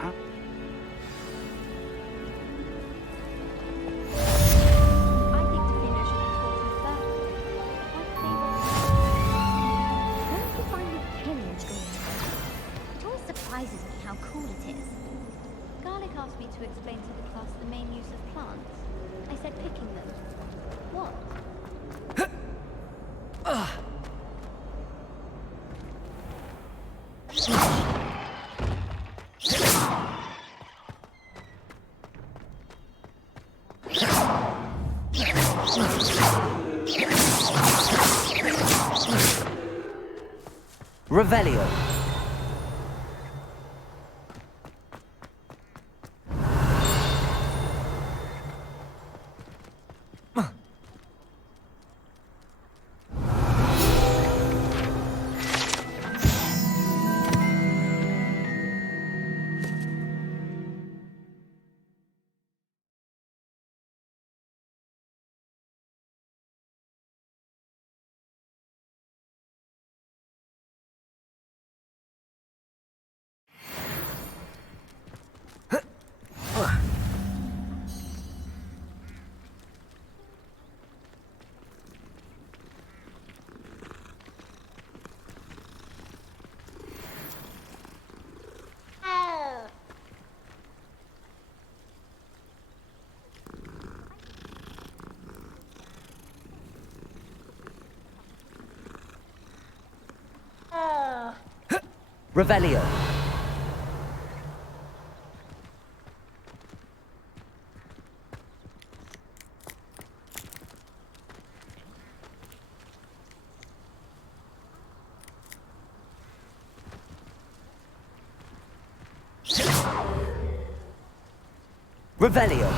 Revelio. Revelio. Revelio.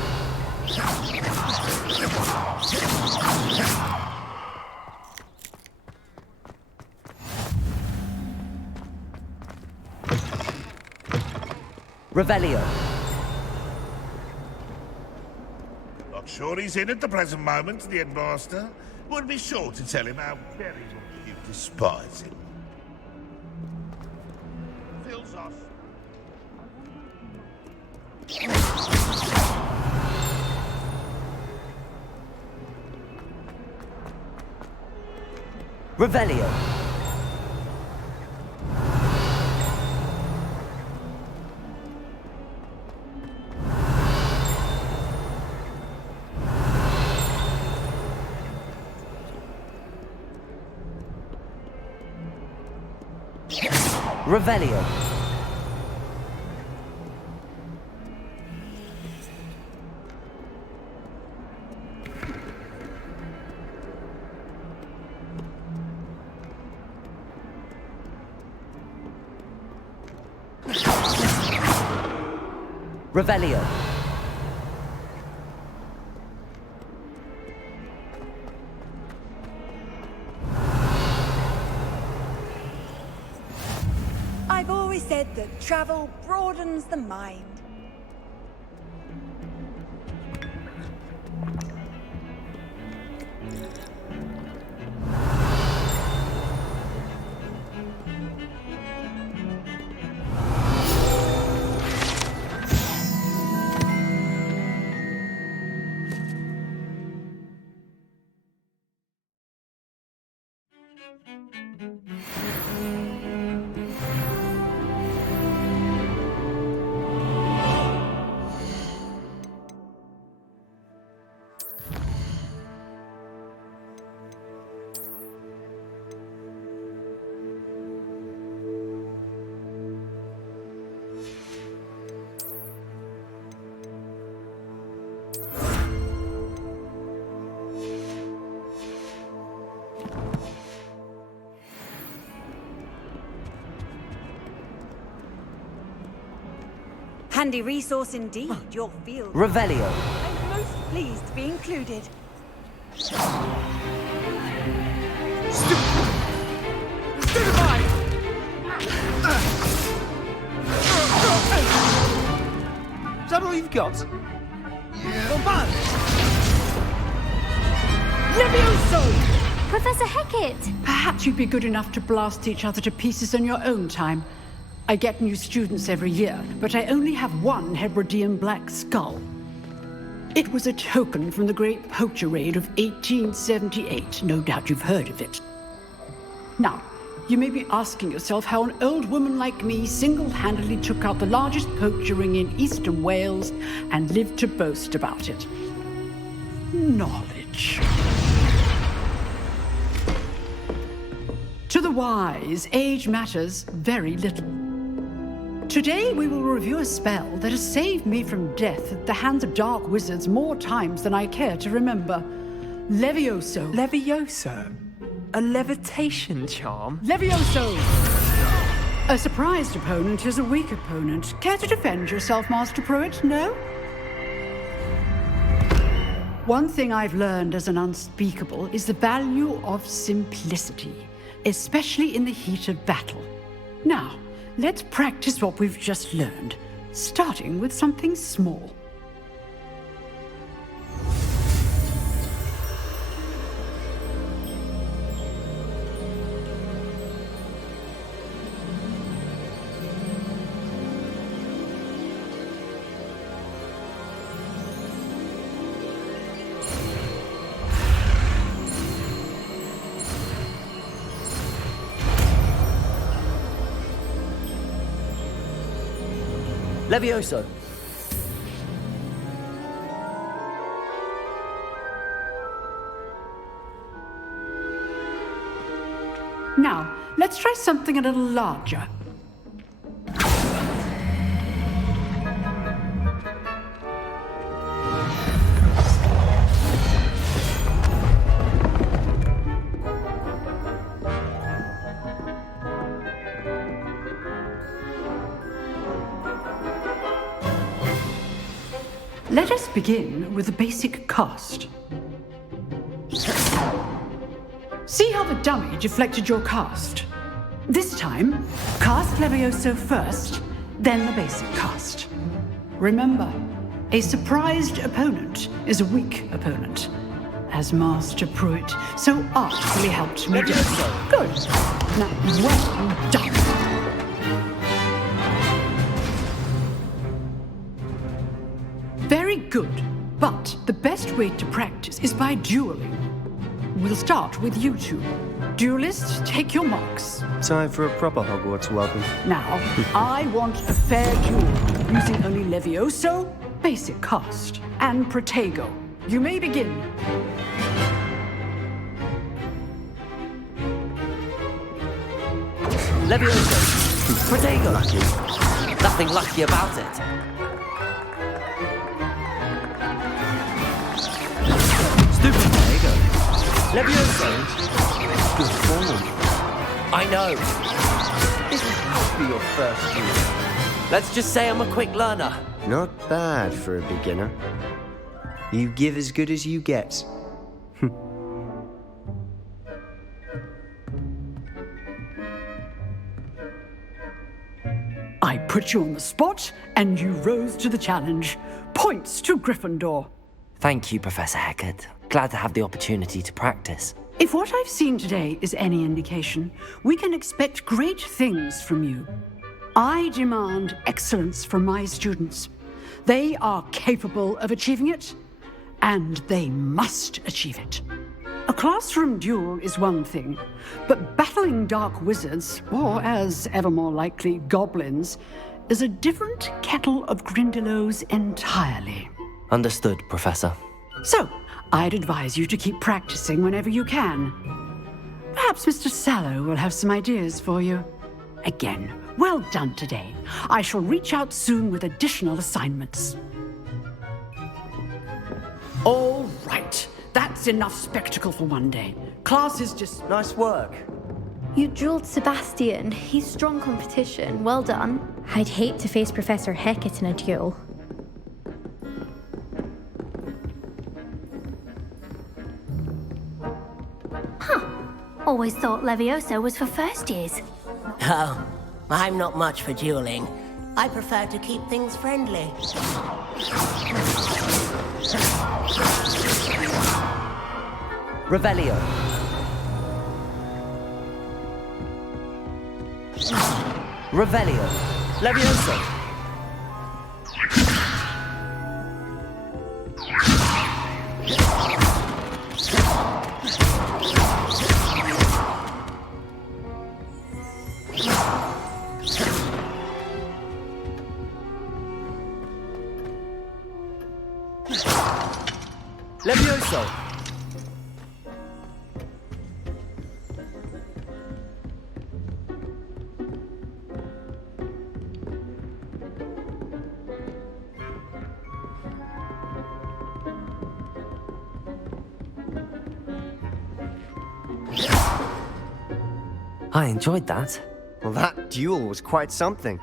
Revelio. Not sure he's in at the present moment, the headmaster. Would be sure to tell him how very much you despise him. Feels off. Revelio. Revelio. Revelio. I've always said that travel broadens the mind. Handy resource indeed, your field. Revelio. I'm most pleased to be included. Is that all you've got? Bombard! Levioso! Professor Hecat! Perhaps you'd be good enough to blast each other to pieces in your own time. I get new students every year, but I only have one Hebridean black skull. It was a token from the Great Poacher Raid of 1878. No doubt you've heard of it. Now, you may be asking yourself how an old woman like me single-handedly took out the largest poacher ring in eastern Wales and lived to boast about it. Knowledge. To the wise, age matters very little. Today we will review a spell that has saved me from death at the hands of dark wizards more times than I care to remember. Levioso. Levioso? A levitation charm? Levioso! A surprised opponent is a weak opponent. Care to defend yourself, Master Pruitt? No? One thing I've learned as an unspeakable is the value of simplicity, especially in the heat of battle. Now, let's practice what we've just learned, starting with something small. Levioso. Now, let's try something a little larger. Let us begin with the basic cast. See how the dummy deflected your cast? This time, cast Levioso first, then the basic cast. Remember, a surprised opponent is a weak opponent, as Master Pruitt so artfully helped me do. Good. Now, well done. Very good, but the best way to practice is by dueling. We'll start with you two. Duelists, take your marks. Time for a proper Hogwarts welcome. Now, I want a fair duel, using only Levioso, basic cast, and Protego. You may begin. Levioso. Protego. Nothing lucky about it. Stupid Protego. Levioso. Good form. I know. This must be your first duel. Let's just say I'm a quick learner. Not bad for a beginner. You give as good as you get. I put you on the spot, and you rose to the challenge. Points to Gryffindor. Thank you, Professor Hecat. Glad to have the opportunity to practice. If what I've seen today is any indication, we can expect great things from you. I demand excellence from my students. They are capable of achieving it, and they must achieve it. A classroom duel is one thing, but battling dark wizards, or as ever more likely, goblins, is a different kettle of Grindylows entirely. Understood, Professor. So, I'd advise you to keep practicing whenever you can. Perhaps Mr. Sallow will have some ideas for you. Again, well done today. I shall reach out soon with additional assignments. All right. That's enough spectacle for one day. Class is just... Nice work. You drilled Sebastian. He's strong competition. Well done. I'd hate to face Professor Hecat in a duel. Always thought Levioso was for first years. Oh, I'm not much for dueling. I prefer to keep things friendly. Revelio. Revelio. Levioso. Levioso. I enjoyed that. Well, that duel was quite something.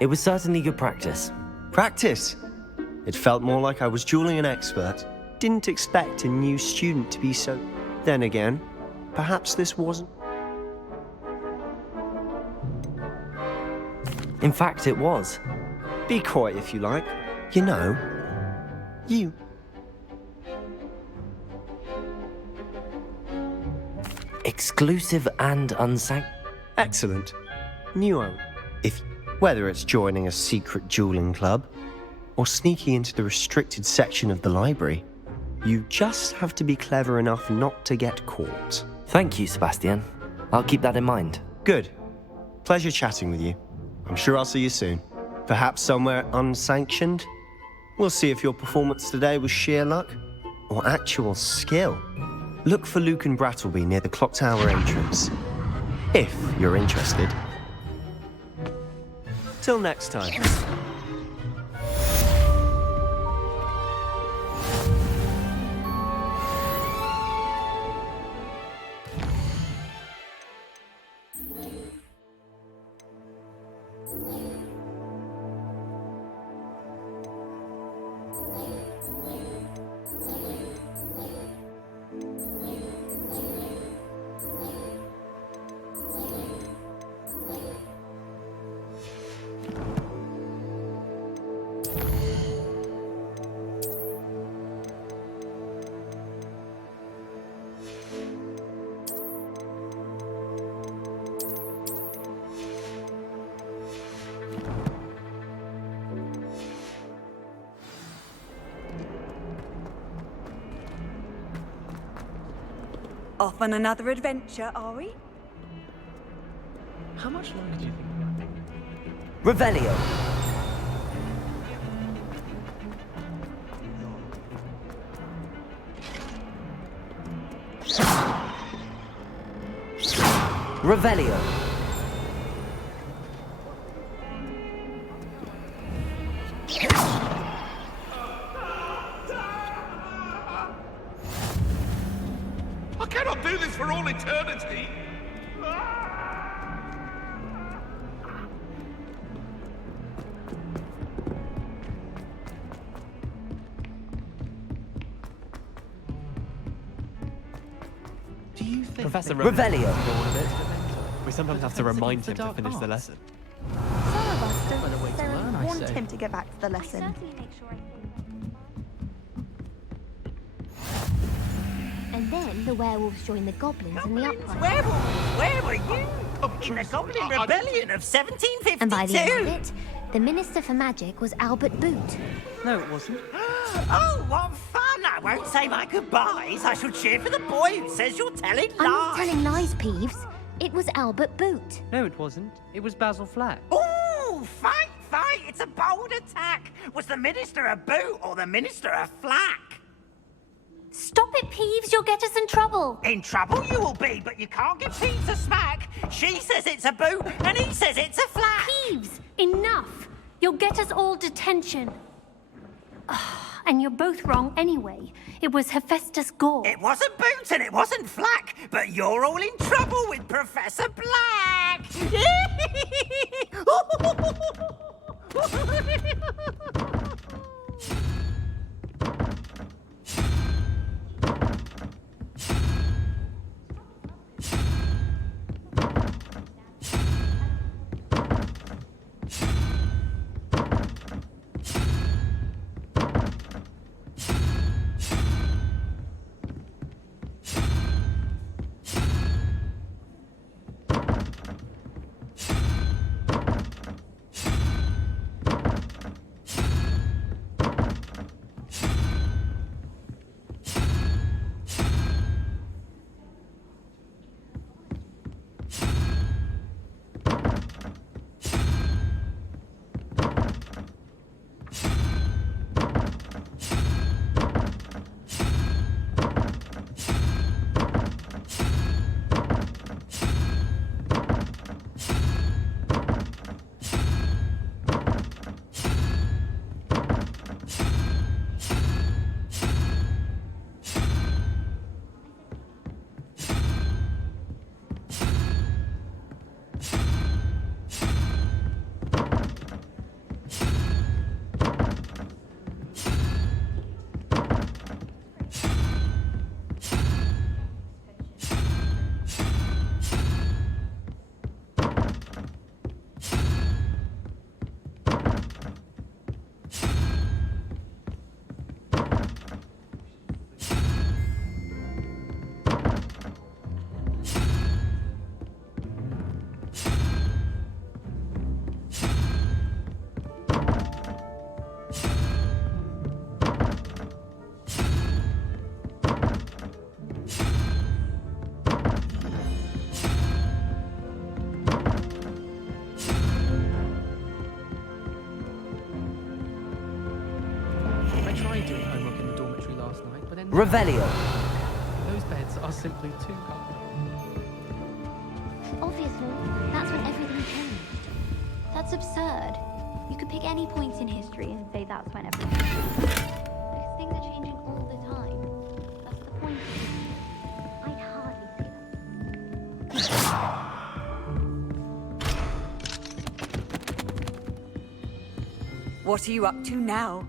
It was certainly good practice. Practice? It felt more like I was dueling an expert. Didn't expect a new student to be so... Then again, perhaps this wasn't... In fact, it was. Be quiet if you like. You know, you... Exclusive and unsanctioned. Excellent. New. Whether it's joining a secret dueling club or sneaking into the restricted section of the library, you just have to be clever enough not to get caught. Thank you, Sebastian. I'll keep that in mind. Good. Pleasure chatting with you. I'm sure I'll see you soon. Perhaps somewhere unsanctioned? We'll see if your performance today was sheer luck or actual skill. Look for Luke and Brattleby near the clock tower entrance, if you're interested. Till next time. Off on another adventure, are we? How much longer do you think we're going to take? Revelio. Revelio. I cannot do this for all eternity. Do you think Professor Revelio? Revelio. We sometimes have to remind him to finish the lesson. Some of us don't Better way to necessarily learn, I want say. him to get back to the lesson. And then the werewolves joined the goblins in the uprising. Werewolves, where were you? In the Goblin Rebellion of 1752. And by the end of it, the Minister for Magic was Albert Boot. No, it wasn't. Oh, what fun! I won't say my goodbyes. I shall cheer for the boy who says you're telling lies. I'm not telling lies, Peeves. It was Albert Boot. No, it wasn't. It was Basil Flack. Ooh, fight, fight! It's a bold attack. Was the Minister a boot or the Minister a flack? Stop it, Peeves. You'll get us in trouble. In trouble you will be, but you can't give Peeves a smack. She says it's a boot, and he says it's a flack. Peeves, enough. You'll get us all detention. And you're both wrong anyway. It was Hephaestus Gore. It wasn't boot and it wasn't flack, but you're all in trouble with Professor Black. Revelio. Those beds are simply too comfortable. Obviously, that's when everything changed. That's absurd. You could pick any point in history and say that's when everything changed. Because things are changing all the time. That's the point of history. I'd hardly say that. What are you up to now?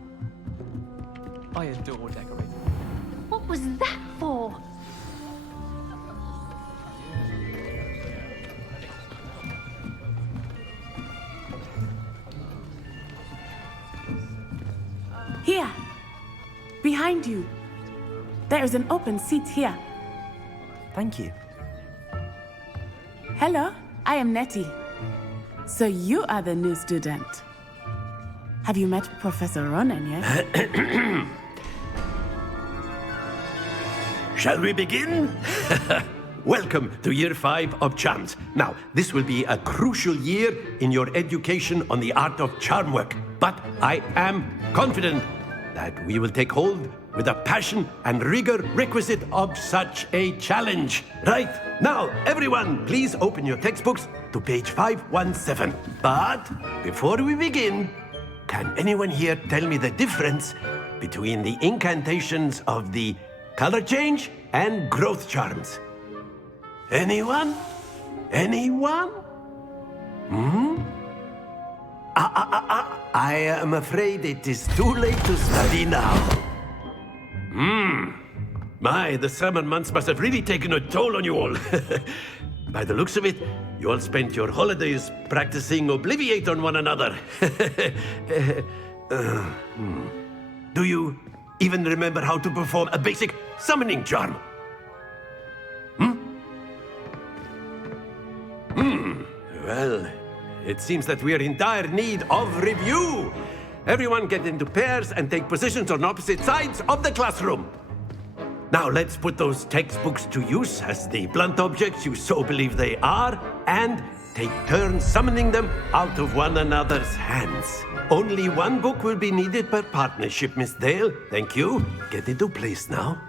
I adore decorating. What was that for? Here. Behind you. There is an open seat here. Thank you. Hello, I am Nettie. So you are the new student. Have you met Professor Ronan yet? Shall we begin? Welcome to Year 5 of Charms. Now, this will be a crucial year in your education on the art of charm work. But I am confident that we will take hold with the passion and rigor requisite of such a challenge. Right, now, everyone, please open your textbooks to page 517. But before we begin, can anyone here tell me the difference between the incantations of the color change and growth charms? Anyone? Anyone? I am afraid it is too late to study now. My, the summer months must have really taken a toll on you all. By the looks of it, you all spent your holidays practicing Obliviate on one another. Do you even remember how to perform a basic summoning charm? Well, it seems that we are in dire need of review. Everyone get into pairs and take positions on opposite sides of the classroom. Now let's put those textbooks to use as the blunt objects you so believe they are, and take turns summoning them out of one another's hands. Only one book will be needed per partnership, Miss Dale. Thank you. Get into place now.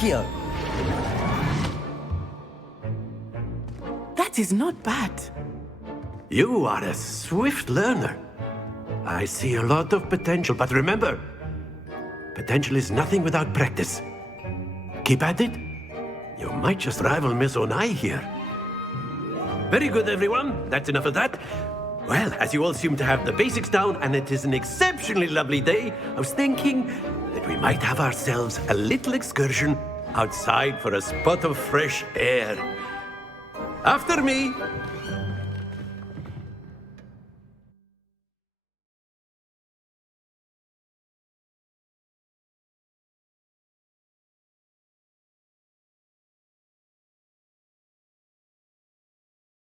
Accio. That is not bad. You are a swift learner. I see a lot of potential, but remember, potential is nothing without practice. Keep at it. You might just rival Miss Onai here. Very good, everyone. That's enough of that. Well, as you all seem to have the basics down, and it is an exceptionally lovely day, I was thinking that we might have ourselves a little excursion outside for a spot of fresh air. After me.